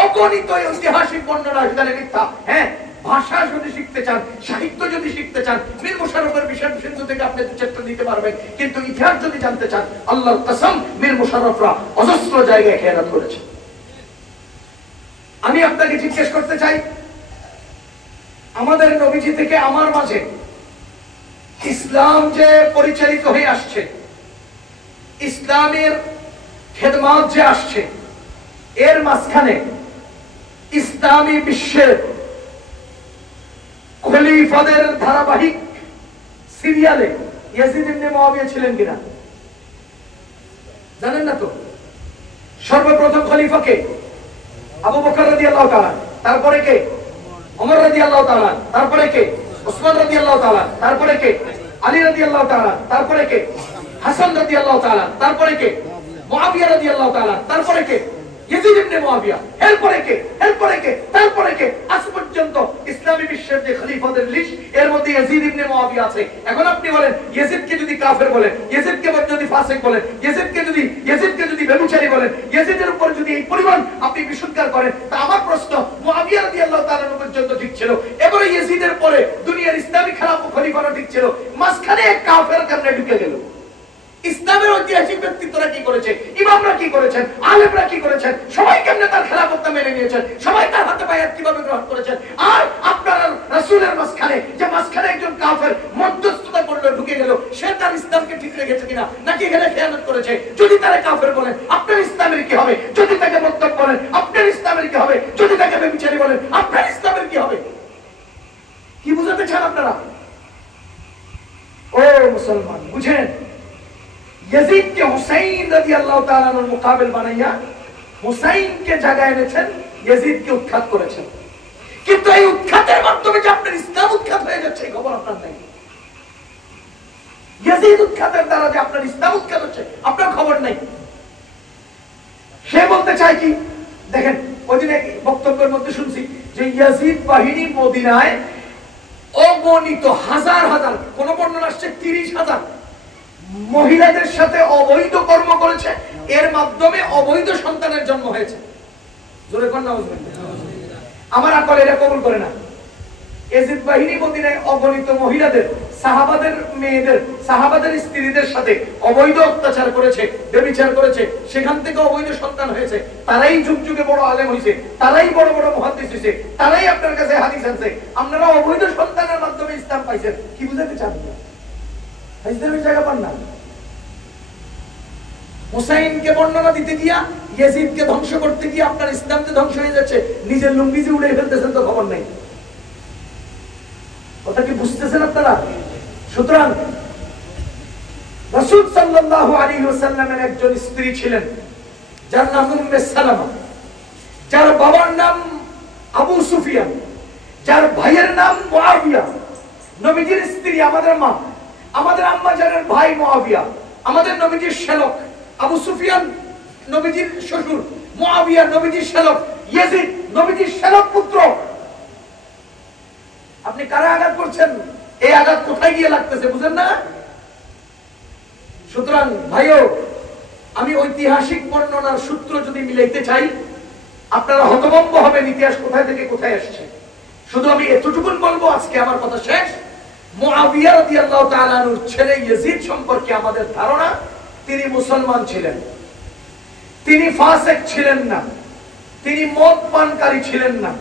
অগণিত ঐতিহাসিক বর্ণনা সেখানে মিথ্যা। হ্যাঁ, ভাষা যদি শিখতে চান, সাহিত্য যদি শিখতে চান, মীর মুশাররফের বিষাদ সিন্ধু থেকে আপনি চেষ্টা দিতে পারবেন। কিন্তু ইতিহাস যদি জানতে চান, আল্লাহর কসম মীর মুশাররফরা অজস্র জায়গায় খেয়ানত করেছে। আমি আপনাকে জিজ্ঞেস করতে চাই, আমাদের নবীজি থেকে আমার মাঝে ইসলাম যে পরিচালিত হয়ে আসছে, ইসলামের খেদমত যে আসছে, এর মাঝখানে ইসলামী বিশ্বের খলিফাদের ধারাবাহিক সিরিয়ালে ইয়াজিদ ইবনে মুআবিয়া ছিলেন কিনা জানেন না তো? সর্বপ্রথম খলিফা কে? আবু বকর রাদিয়াল্লাহু তাআলা, তারপরে কে? ওমর রাদিয়াল্লাহু তাআলা, তারপরে কে? উসমান রাদিয়াল্লাহু তাআলা, তারপরে কে? আলী রাদিয়াল্লাহু তাআলা, তারপরে কে? হাসান রাদিয়াল্লাহু তাআলা, তারপরে কে? মুআবিয়া রাদিয়াল্লাহু তাআলা, তারপরে কে? ইয়াজিদ ইবনে মুআবিয়া, এরপরে কে? এরপরে কে? তারপরে কে? আজ পর্যন্ত ইসলামী বিশ্বের যে খলিফাদের লিস্ট, এর মধ্যে ইয়াজিদ ইবনে মুআবিয়া আছে। এখন আপনি বলেন, ইয়াজিদকে যদি কাফের বলেন, ইয়াজিদকে যদি ফাসিক বলেন, ইয়াজিদকে যদি ব্যভিচারী বলেন, ইয়াজিদের উপর যদি এই পরিমাণ আপনি বিশুদ্ধার করেন, তা আমার প্রশ্ন, মুআবিয়া রাদিয়াল্লাহু তাআলা পর্যন্ত ঠিক ছিল, এবারে ইয়াজিদের পরে দুনিয়ার ইসলামী খলিফারা ঠিক ছিল, মাঝখানে এক কাফের কেমনে ঢুকে গেল? ইসলামের ঐতিহাসিক ব্যক্তিত্বরা কি করেছে, ইমামরা কি করেছেন, আলেমরা কি করেছেন, সবাই কেমনে তার খেলাফতটা মেনে নিয়েছেন, সবাই তার হাতে বায়াত কিভাবে গ্রহণ করেছেন? আর আপনারা রাসূলের মাঝখানে একজন কাফের মধ্যস্থতা করলো, ঢুকে গেল, সে তার ইসলামকে ঠিক রেখেছে কিনা, নাকি এখানে খেয়ানত করেছে? যদি তারা কাফের বলেন, আপনার ইসলামের কি হবে? যদি তাকে মুরতাদ বলেন, আপনার ইসলামের কি হবে? যদি তাকে ব্যভিচারী বলেন, আপনার ইসলামের কি হবে? কি বুঝাতে চান আপনারা? ও মুসলমান, বুঝেন, ইয়াজিদ কে হুসাইন রাদিয়াল্লাহু তাআলা এর মুকাবিল বানাইয়া হুসাইন কে জায়গায় এনেছেন, ইয়াজিদ কে উৎখাত করেছেন। কিন্তু এই উৎখাতের মাধ্যমে যে আপনার ইসলাম উৎখাত হয়ে যাচ্ছে, এই খবর আপনার নাই। ইয়াজিদ উৎখাতের দ্বারা যে আপনার ইসলাম উৎখাত হচ্ছে, আপনার খবর নাই। সে বলতে চায় কি দেখেন, ওইদিনে বক্তব্যের মধ্যে শুনছি যে ইয়াজিদ বাহিনী মদিনায় অগণিত হাজার হাজার, কোন বর্ণনা আসছে 30,000 মহিলাদের সাথে অবৈধ কর্ম করেছে, এর মাধ্যমে অবৈধ সন্তানের জন্ম হয়েছে। জোরে কোন নাউজুবিল্লাহ। আমার আকল এটা কবুল করে না। ইয়াজিদ বাহিনী মদিনায় অগণিত মহিলাদের, সাহাবাদের মেয়েদের, সাহাবাদের স্ত্রীদের সাথে অবৈধ অত্যাচার করেছে, ব্যভিচার করেছে, সেখান থেকে অবৈধ সন্তান হয়েছে। তারাই যুগ যুগে বড় আলেম হয়েছে, তারাই বড় বড় মুহাদ্দিস হয়েছে, তারাই আপনার কাছে হাদিস আনছে। আপনারা অবৈধ সন্তানের মাধ্যমে ইসলাম পাইছেন, কি বুঝাতে চান? ইসলামের জায়গা পান না। হুসাইনকে বর্ণনা দিতে গিয়া ইয়াজিদকে ধ্বংস করতে গিয়ে আপনার ইসলাম যে ধ্বংস হয়ে যাচ্ছে, নিজের লুঙ্গি যে উড়ে ফেলতেছেন তো খবর নেই। কথা কি বুঝতেছেন আপনারা? সুতরাং রাসূল সাল্লাল্লাহু আলাইহি ওয়াসাল্লামের একজন স্ত্রী ছিলেন যার নাম উম্মে সালামা, যার বাবার নাম আবু সুফিয়ান, যার ভাইয়ের নাম মুআবিয়া। নবীজির স্ত্রী আমাদের মা, আমাদের আম্মা জানের ভাই মুআবিয়া, আমাদের নবীজির শ্যালক। আবু সুফিয়ান নবীজির শ্বশুর, মুআবিয়া নবীজির শ্যালক, ইয়াজিদ নবীজির শ্যালক পুত্র। আপনি কারা আঘাত করছেন? এই আঘাত কোথায় গিয়ে লাগতেছে বুঝেন না? সুতরাং ভাইও, আমি ঐতিহাসিক বর্ণনার সূত্র যদি মিলাইতে চাই, আপনারা হতভম্ব হবেন ইতিহাস কোথায় থেকে কোথায় আসছে। শুধু আমি এতটুকুন বলবো, আজকে আমার কথা শেষ। মুআবিয়া রাদিয়াল্লাহু তাআলা আনহুর ছেলে ইয়াজিদ সম্পর্কে আমাদের ধারণা, তিনি মুসলমান ছিলেন, তিনি ফাসিক ছিলেন না, তিনি মদ পানকারী ছিলেন না,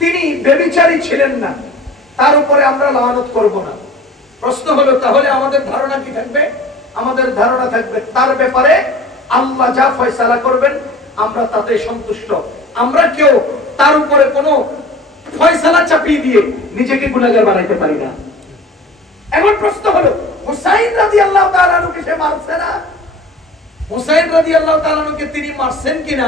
তিনি ব্যভিচারী ছিলেন না, তার উপরে আমরা লানত করব না। প্রশ্ন হলো তাহলে আমাদের ধারণা কি থাকবে? আমাদের ধারণা থাকবে তার ব্যাপারে আল্লাহ যা ফয়সালা করবেন আমরা তাতে সন্তুষ্ট। আমরা কেউ তার উপরে কোনো ফয়সালা চাপিয়ে দিয়ে নিজেকে গুনাহগার বানাইতে পারি না। এখন প্রশ্ন হলো, হুসাইন রাদিয়াল্লাহু তাআলা আনহুকে সে মারছে না? হুসাইন রাদিয়াল্লাহু তাআলা আনহুকে তিনি মারছেন কিনা,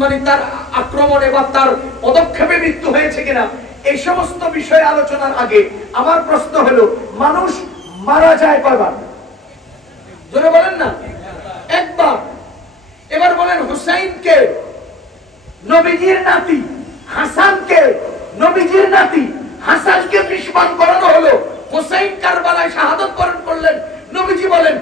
মানে তার আক্রমণে বা তার পদক্ষেপে মৃত্যু হয়েছে কিনা, এই সমস্ত বিষয়ে আলোচনার আগে আমার প্রশ্ন হলো, মানুষ মারা যায় কয়বার? জোরে বলেন না। একবার। এবার বলেন, হুসাইনকে নবীজির নাতি, হাসানকে নবীজির নাতি, হাসানকে বিস্মান করানো হলো। হুসাইন কারবালায় শাহাদাত বরণ করলেন। নবীজি বলেন,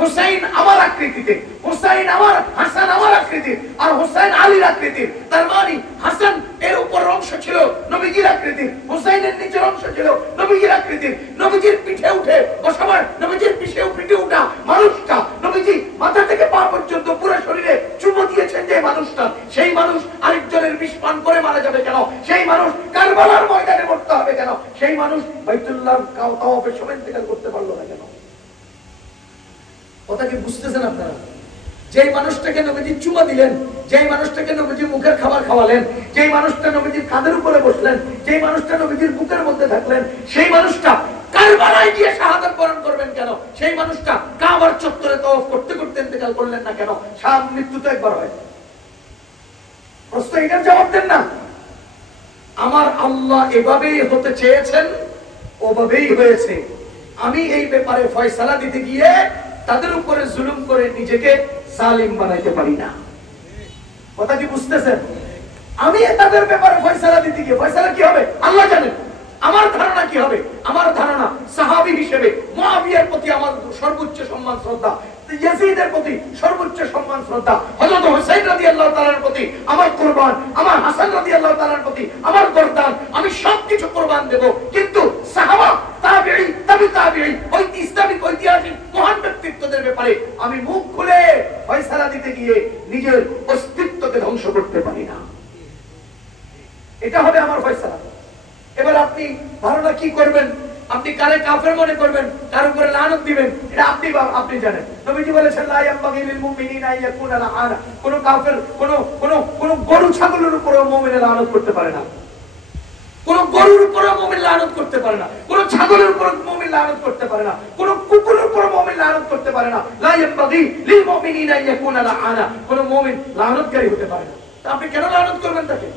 হুসাইন আমার আকৃতিতে, হুসাইন আমার, হাসান আমার আকৃতির, আর হুসাইন আলীর আকৃতির। তার মানে হাসান এর উপরের অংশ ছিল নবীজির আকৃতির, হুসাইনের নিচের অংশ ছিল নবীজির আকৃতির। নবীজির পিঠে উঠে বসাবার, নবীজির পিঠে উঠা মানুষটা, নবীজি মাথা থেকে পা পর্যন্ত পুরো শরীরে চুমো দিয়েছেন যে মানুষটা, সেই মানুষ আরেকজনের বিষ পান করে মারা যাবে কেন? সেই মানুষ কারবালার ময়দানে মরতে হবে কেন? সেই মানুষ বাইতুল্লাহর তাওয়াফের সময় ইন্তেকাল করতে পারলো না কেন? কথা কি বুঝতেছেন আপনারা? যেই মানুষটাকে নবীজি চুমা দিলেন, যেই মানুষটাকে নবীজি মুখের খাবার খাওয়ালেন, যেই মানুষটা নবীজির কাঁধের উপরে বসলেন, যেই মানুষটা নবীজির বুকের মধ্যে থাকলেন, সেই মানুষটা কারবালায় গিয়ে শাহাদাত বরণ করবেন কেন? সেই মানুষটা কাবার চত্বরে তাওয়াফ করতে করতে ইন্তেকাল করলেন না কেন? মৃত্যু তো একবার হয়। প্রশ্ন এটার জবাব দেন না। আমার আল্লাহ এভাবেই হতে চেয়েছেন, ওভাবেই হয়েছে। আমি এই ব্যাপারে ফয়সালা দিতে গিয়ে তাদের উপরে জুলুম করে নিজেকে জালিম বানাইতে পারি না। কথা কি বুঝতেছেন? আমি তাদের ব্যাপারে ফয়সালা দিতে গিয়ে, ফয়সালা কি হবে আল্লাহ জানেন। আমার ধারণা কি হবে? আমার ধারণা, সাহাবী হিসেবে মুআবিয়ার প্রতি আমার সর্বোচ্চ সম্মান শ্রদ্ধা, ইয়াজিদের প্রতি সর্বোচ্চ সম্মান শ্রদ্ধা, হযরত হুসাইন রাদিয়াল্লাহু তাআলার প্রতি আমার কুরবান, আমার হাসান রাদিয়াল্লাহু তাআলার প্রতি আমার কুরবান, আমি সবকিছু কুরবান দেব। কিন্তু সাহাবা, তাবেঈ, তাবেঈ, ওই ইসলামিক ঐতিহাসিক মহান ব্যক্তিত্বদের ব্যাপারে আমি মুখ খুলে ফয়সালা দিতে গিয়ে নিজের অস্তিত্বকে ধ্বংস করতে পারি না। এটা হবে আমার ফয়সালা। এবার আপনি ধারণা কি করবেন? আপনি কারে কাফের মনে করবেন, কার উপরে লানত দিবেন, এটা আপনি জানেন। নবীজি বলেছেন, লা ইয়ানবাগি লিল মুমিনিনা ইয়াকুনা লাআনা। কোন কাফের কোন গরু ছাগলের উপরে মুমিন লানত করতে পারে না, কোন গরুর উপরে মুমিন লানত করতে পারে না, কোন ছাগলের উপরে মুমিন লানত করতে পারে না, কোন কুকুরের উপরে মুমিন লানত করতে পারে না। লা ইয়ানবাগি লিল মুমিনিনা ইয়াকুনা লাআনা। কোন মুমিন লানতকারী হতে পারে না। তা আপনি কেন লানত করবেন তাকে?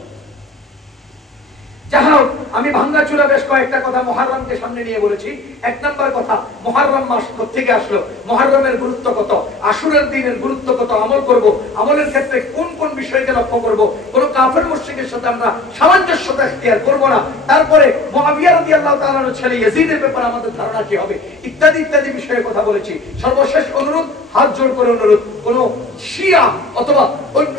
যাই হোক, আমি ভাঙ্গাচুরা বেশ কয়েকটা কথা মুহররমকে সামনে নিয়ে বলেছি। এক নাম্বার কথা, মুহররম মাস থেকে আসলো, মুহররমের গুরুত্ব কত, আশুরার দিনের গুরুত্ব কত, আমল করব, আমলের ক্ষেত্রে কোন কোন বিষয়কে লক্ষ্য করব, কোন কাফের মুশরিকের সাথে আমরা সামঞ্জস্যতা ইখতিয়ার করব না, তারপরে মুআবিয়া রাদিয়াল্লাহু তাআলা আনহু ছেলে ইয়াজিদের ব্যাপারে আমাদের ধারণা কি হবে, ইত্যাদি ইত্যাদি বিষয়ে কথা বলেছি। সর্বশেষ অনুরোধ, হাত জোড় করে অনুরোধ, কোন শিয়া অথবা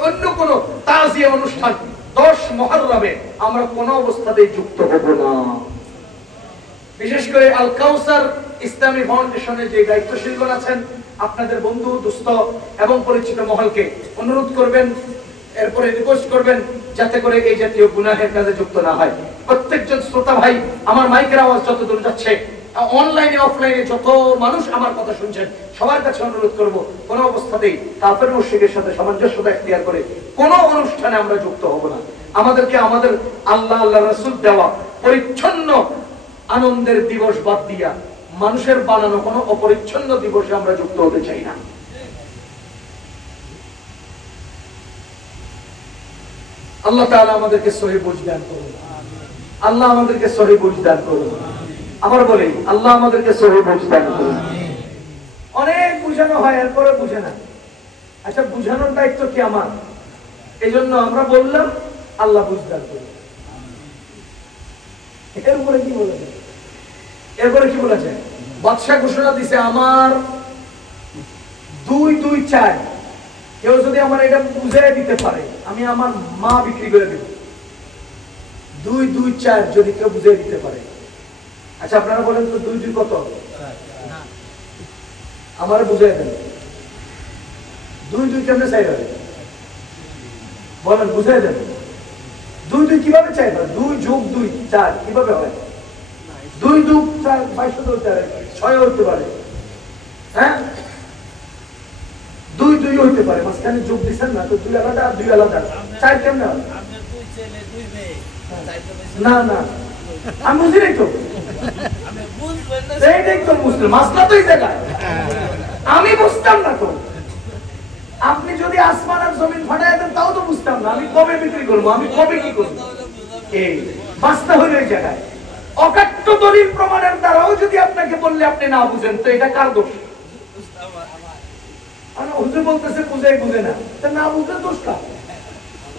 অন্য কোন তাজিয়া অনুষ্ঠান 10 মুহররমে আমরা কোন অবস্থাতেই যুক্ত হব না। বিশেষ করে আল কাউসার ইসলামী ফাউন্ডেশনের যে দায়িত্বশীলগণ আছেন, আপনাদের বন্ধু দোস্ত এবং পরিচিত মহলকে অনুরোধ করবেন, এরপরে রিকোয়েস্ট করবেন যাতে করে এই জাতীয় গুনাহের কাজে যুক্ত না হয়। প্রত্যেকজন শ্রোতা ভাই, আমার মাইকের আওয়াজ যত দূর যাচ্ছে, অনলাইনে অফলাইনে যত মানুষ আমার কথা শুনছেন, সবার কাছে অনুরোধ করব, কোন অবস্থাতেই কাফের মুশরিকের সাথে সামঞ্জস্যতা ইখতিয়ার করে কোন অনুষ্ঠানে আমরা যুক্ত হব না। আমাদেরকে আমাদের আল্লাহ আল্লাহ রাসূল দেওয়া পরিচ্ছন্ন আনন্দের দিবস বাদ দিয়া মানুষের বানানো কোন অপরিচ্ছন্ন দিবসে আমরা যুক্ত হতে চাই না। আল্লাহ তাআলা আমাদেরকে সহিহ বুঝ দান করুন। আল্লাহ আমাদেরকে সহিহ বুঝ দান করুন। আবার বলি, আল্লাহ আমাদেরকে সহিহ বুঝ দান করুন। অনেক বুঝানো হয়, এরপরে বুঝে না। আচ্ছা, বুঝানোর দায়িত্ব কি আমার? এই জন্য আমরা বললাম আল্লাহ বুঝ দান করুন। এরপরে কি বলা যায়? এরপরে কি বলা যায়? বাদশা ঘোষণা দিছে, আমার 2-2-4 কেউ যদি আমার এটা বুঝাই দিতে পারে, আমি আমার মা বিক্রি করে দেব। 2-2-4 যদি কেউ বুঝাই দিতে পারে। আচ্ছা, আপনারা বলেন তো 2-2 কত? আমার বুঝাই দেন। 2-2 কেমনে চাই হবে? বলেন, বুঝাই দেন। 2-2 কিভাবে চাই হবে? 2+2=4 কিভাবে হয়? 2+4 6 হতে পারে। হ্যাঁ, 2-2 হতে পারে, মাঝখানে যোগ দিচ্ছেন না তো, 2 আলাদা 2 আলাদা, 4 কেমনে হয়? না না, আমি বুঝি নাই তো, এইটাই তো মুসলিম মাসলা তো এই জায়গায়। আমি বুঝতাম না তো। আপনি যদি আসমান আর জমিন ফাটাই দেন তাও তো বুঝতাম না। আমি কবে বিক্রি করবো, আমি কবে কি করবো, এই বাস্তা হইল এই জায়গায়। অকাট্য দলিল প্রমাণের দ্বারাও যদি আপনাকে বললে আপনি না বুঝেন, তো এটা কার দোষ? হুজুর বলতেছে বুঝে বুঝে না, তা না বুঝলে দোষ কার?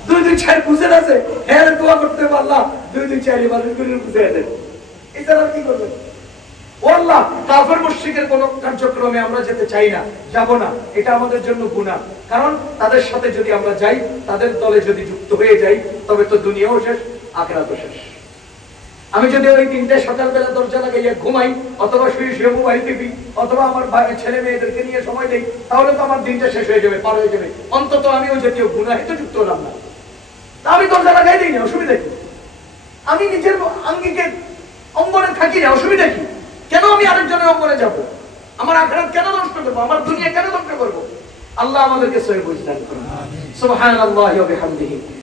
2-2-4 বুঝে আছে, হ্যাঁ দোয়া করতে হবে, আল্লাহ 2-2-4 মানুষ করে বুঝে দেন। এছাড়া কি করবেন? আল্লাহ, কাফের মুশরিকের কোন কার্যক্রমে আমরা যেতে চাই না, যাব না। এটা আমাদের জন্য গুনাহ। কারণ তাদের সাথে যদি আমরা যাই, তাদের দলে যদি যুক্ত হয়ে যাই, তবে তো দুনিয়াও শেষ, আখিরাতও শেষ। আমি যদি ওই 3টায় সকালবেলা দরজা লাগাইয়া ঘুমাই, অথবা শুয়ে শুয়ে মোবাইল টিপি, অথবা আমার ছেলে মেয়েদেরকে নিয়ে সময় দেই, তাহলে তো আমার দিনটা শেষ হয়ে যাবে, পার হয়ে যাবে। অন্তত আমি ওই জাতীয় গুনাহে তো যুক্ত হলাম না। আমি দরজা লাগাই দিই না, অসুবিধা কি? আমি নিজের আঙ্গিকে অঙ্গনে থাকি না, অসুবিধা কি? কেন আমি আরেকজনের অঙ্গনে যাব? আমার আখিরাত কেন নষ্ট করবো? আমার দুনিয়া কেন ধ্বংস করবো? আল্লাহ আমাদেরকে সহিহ বুঝ দান করুন। সুবহানাল্লাহি ওয়া বিহামদিহি।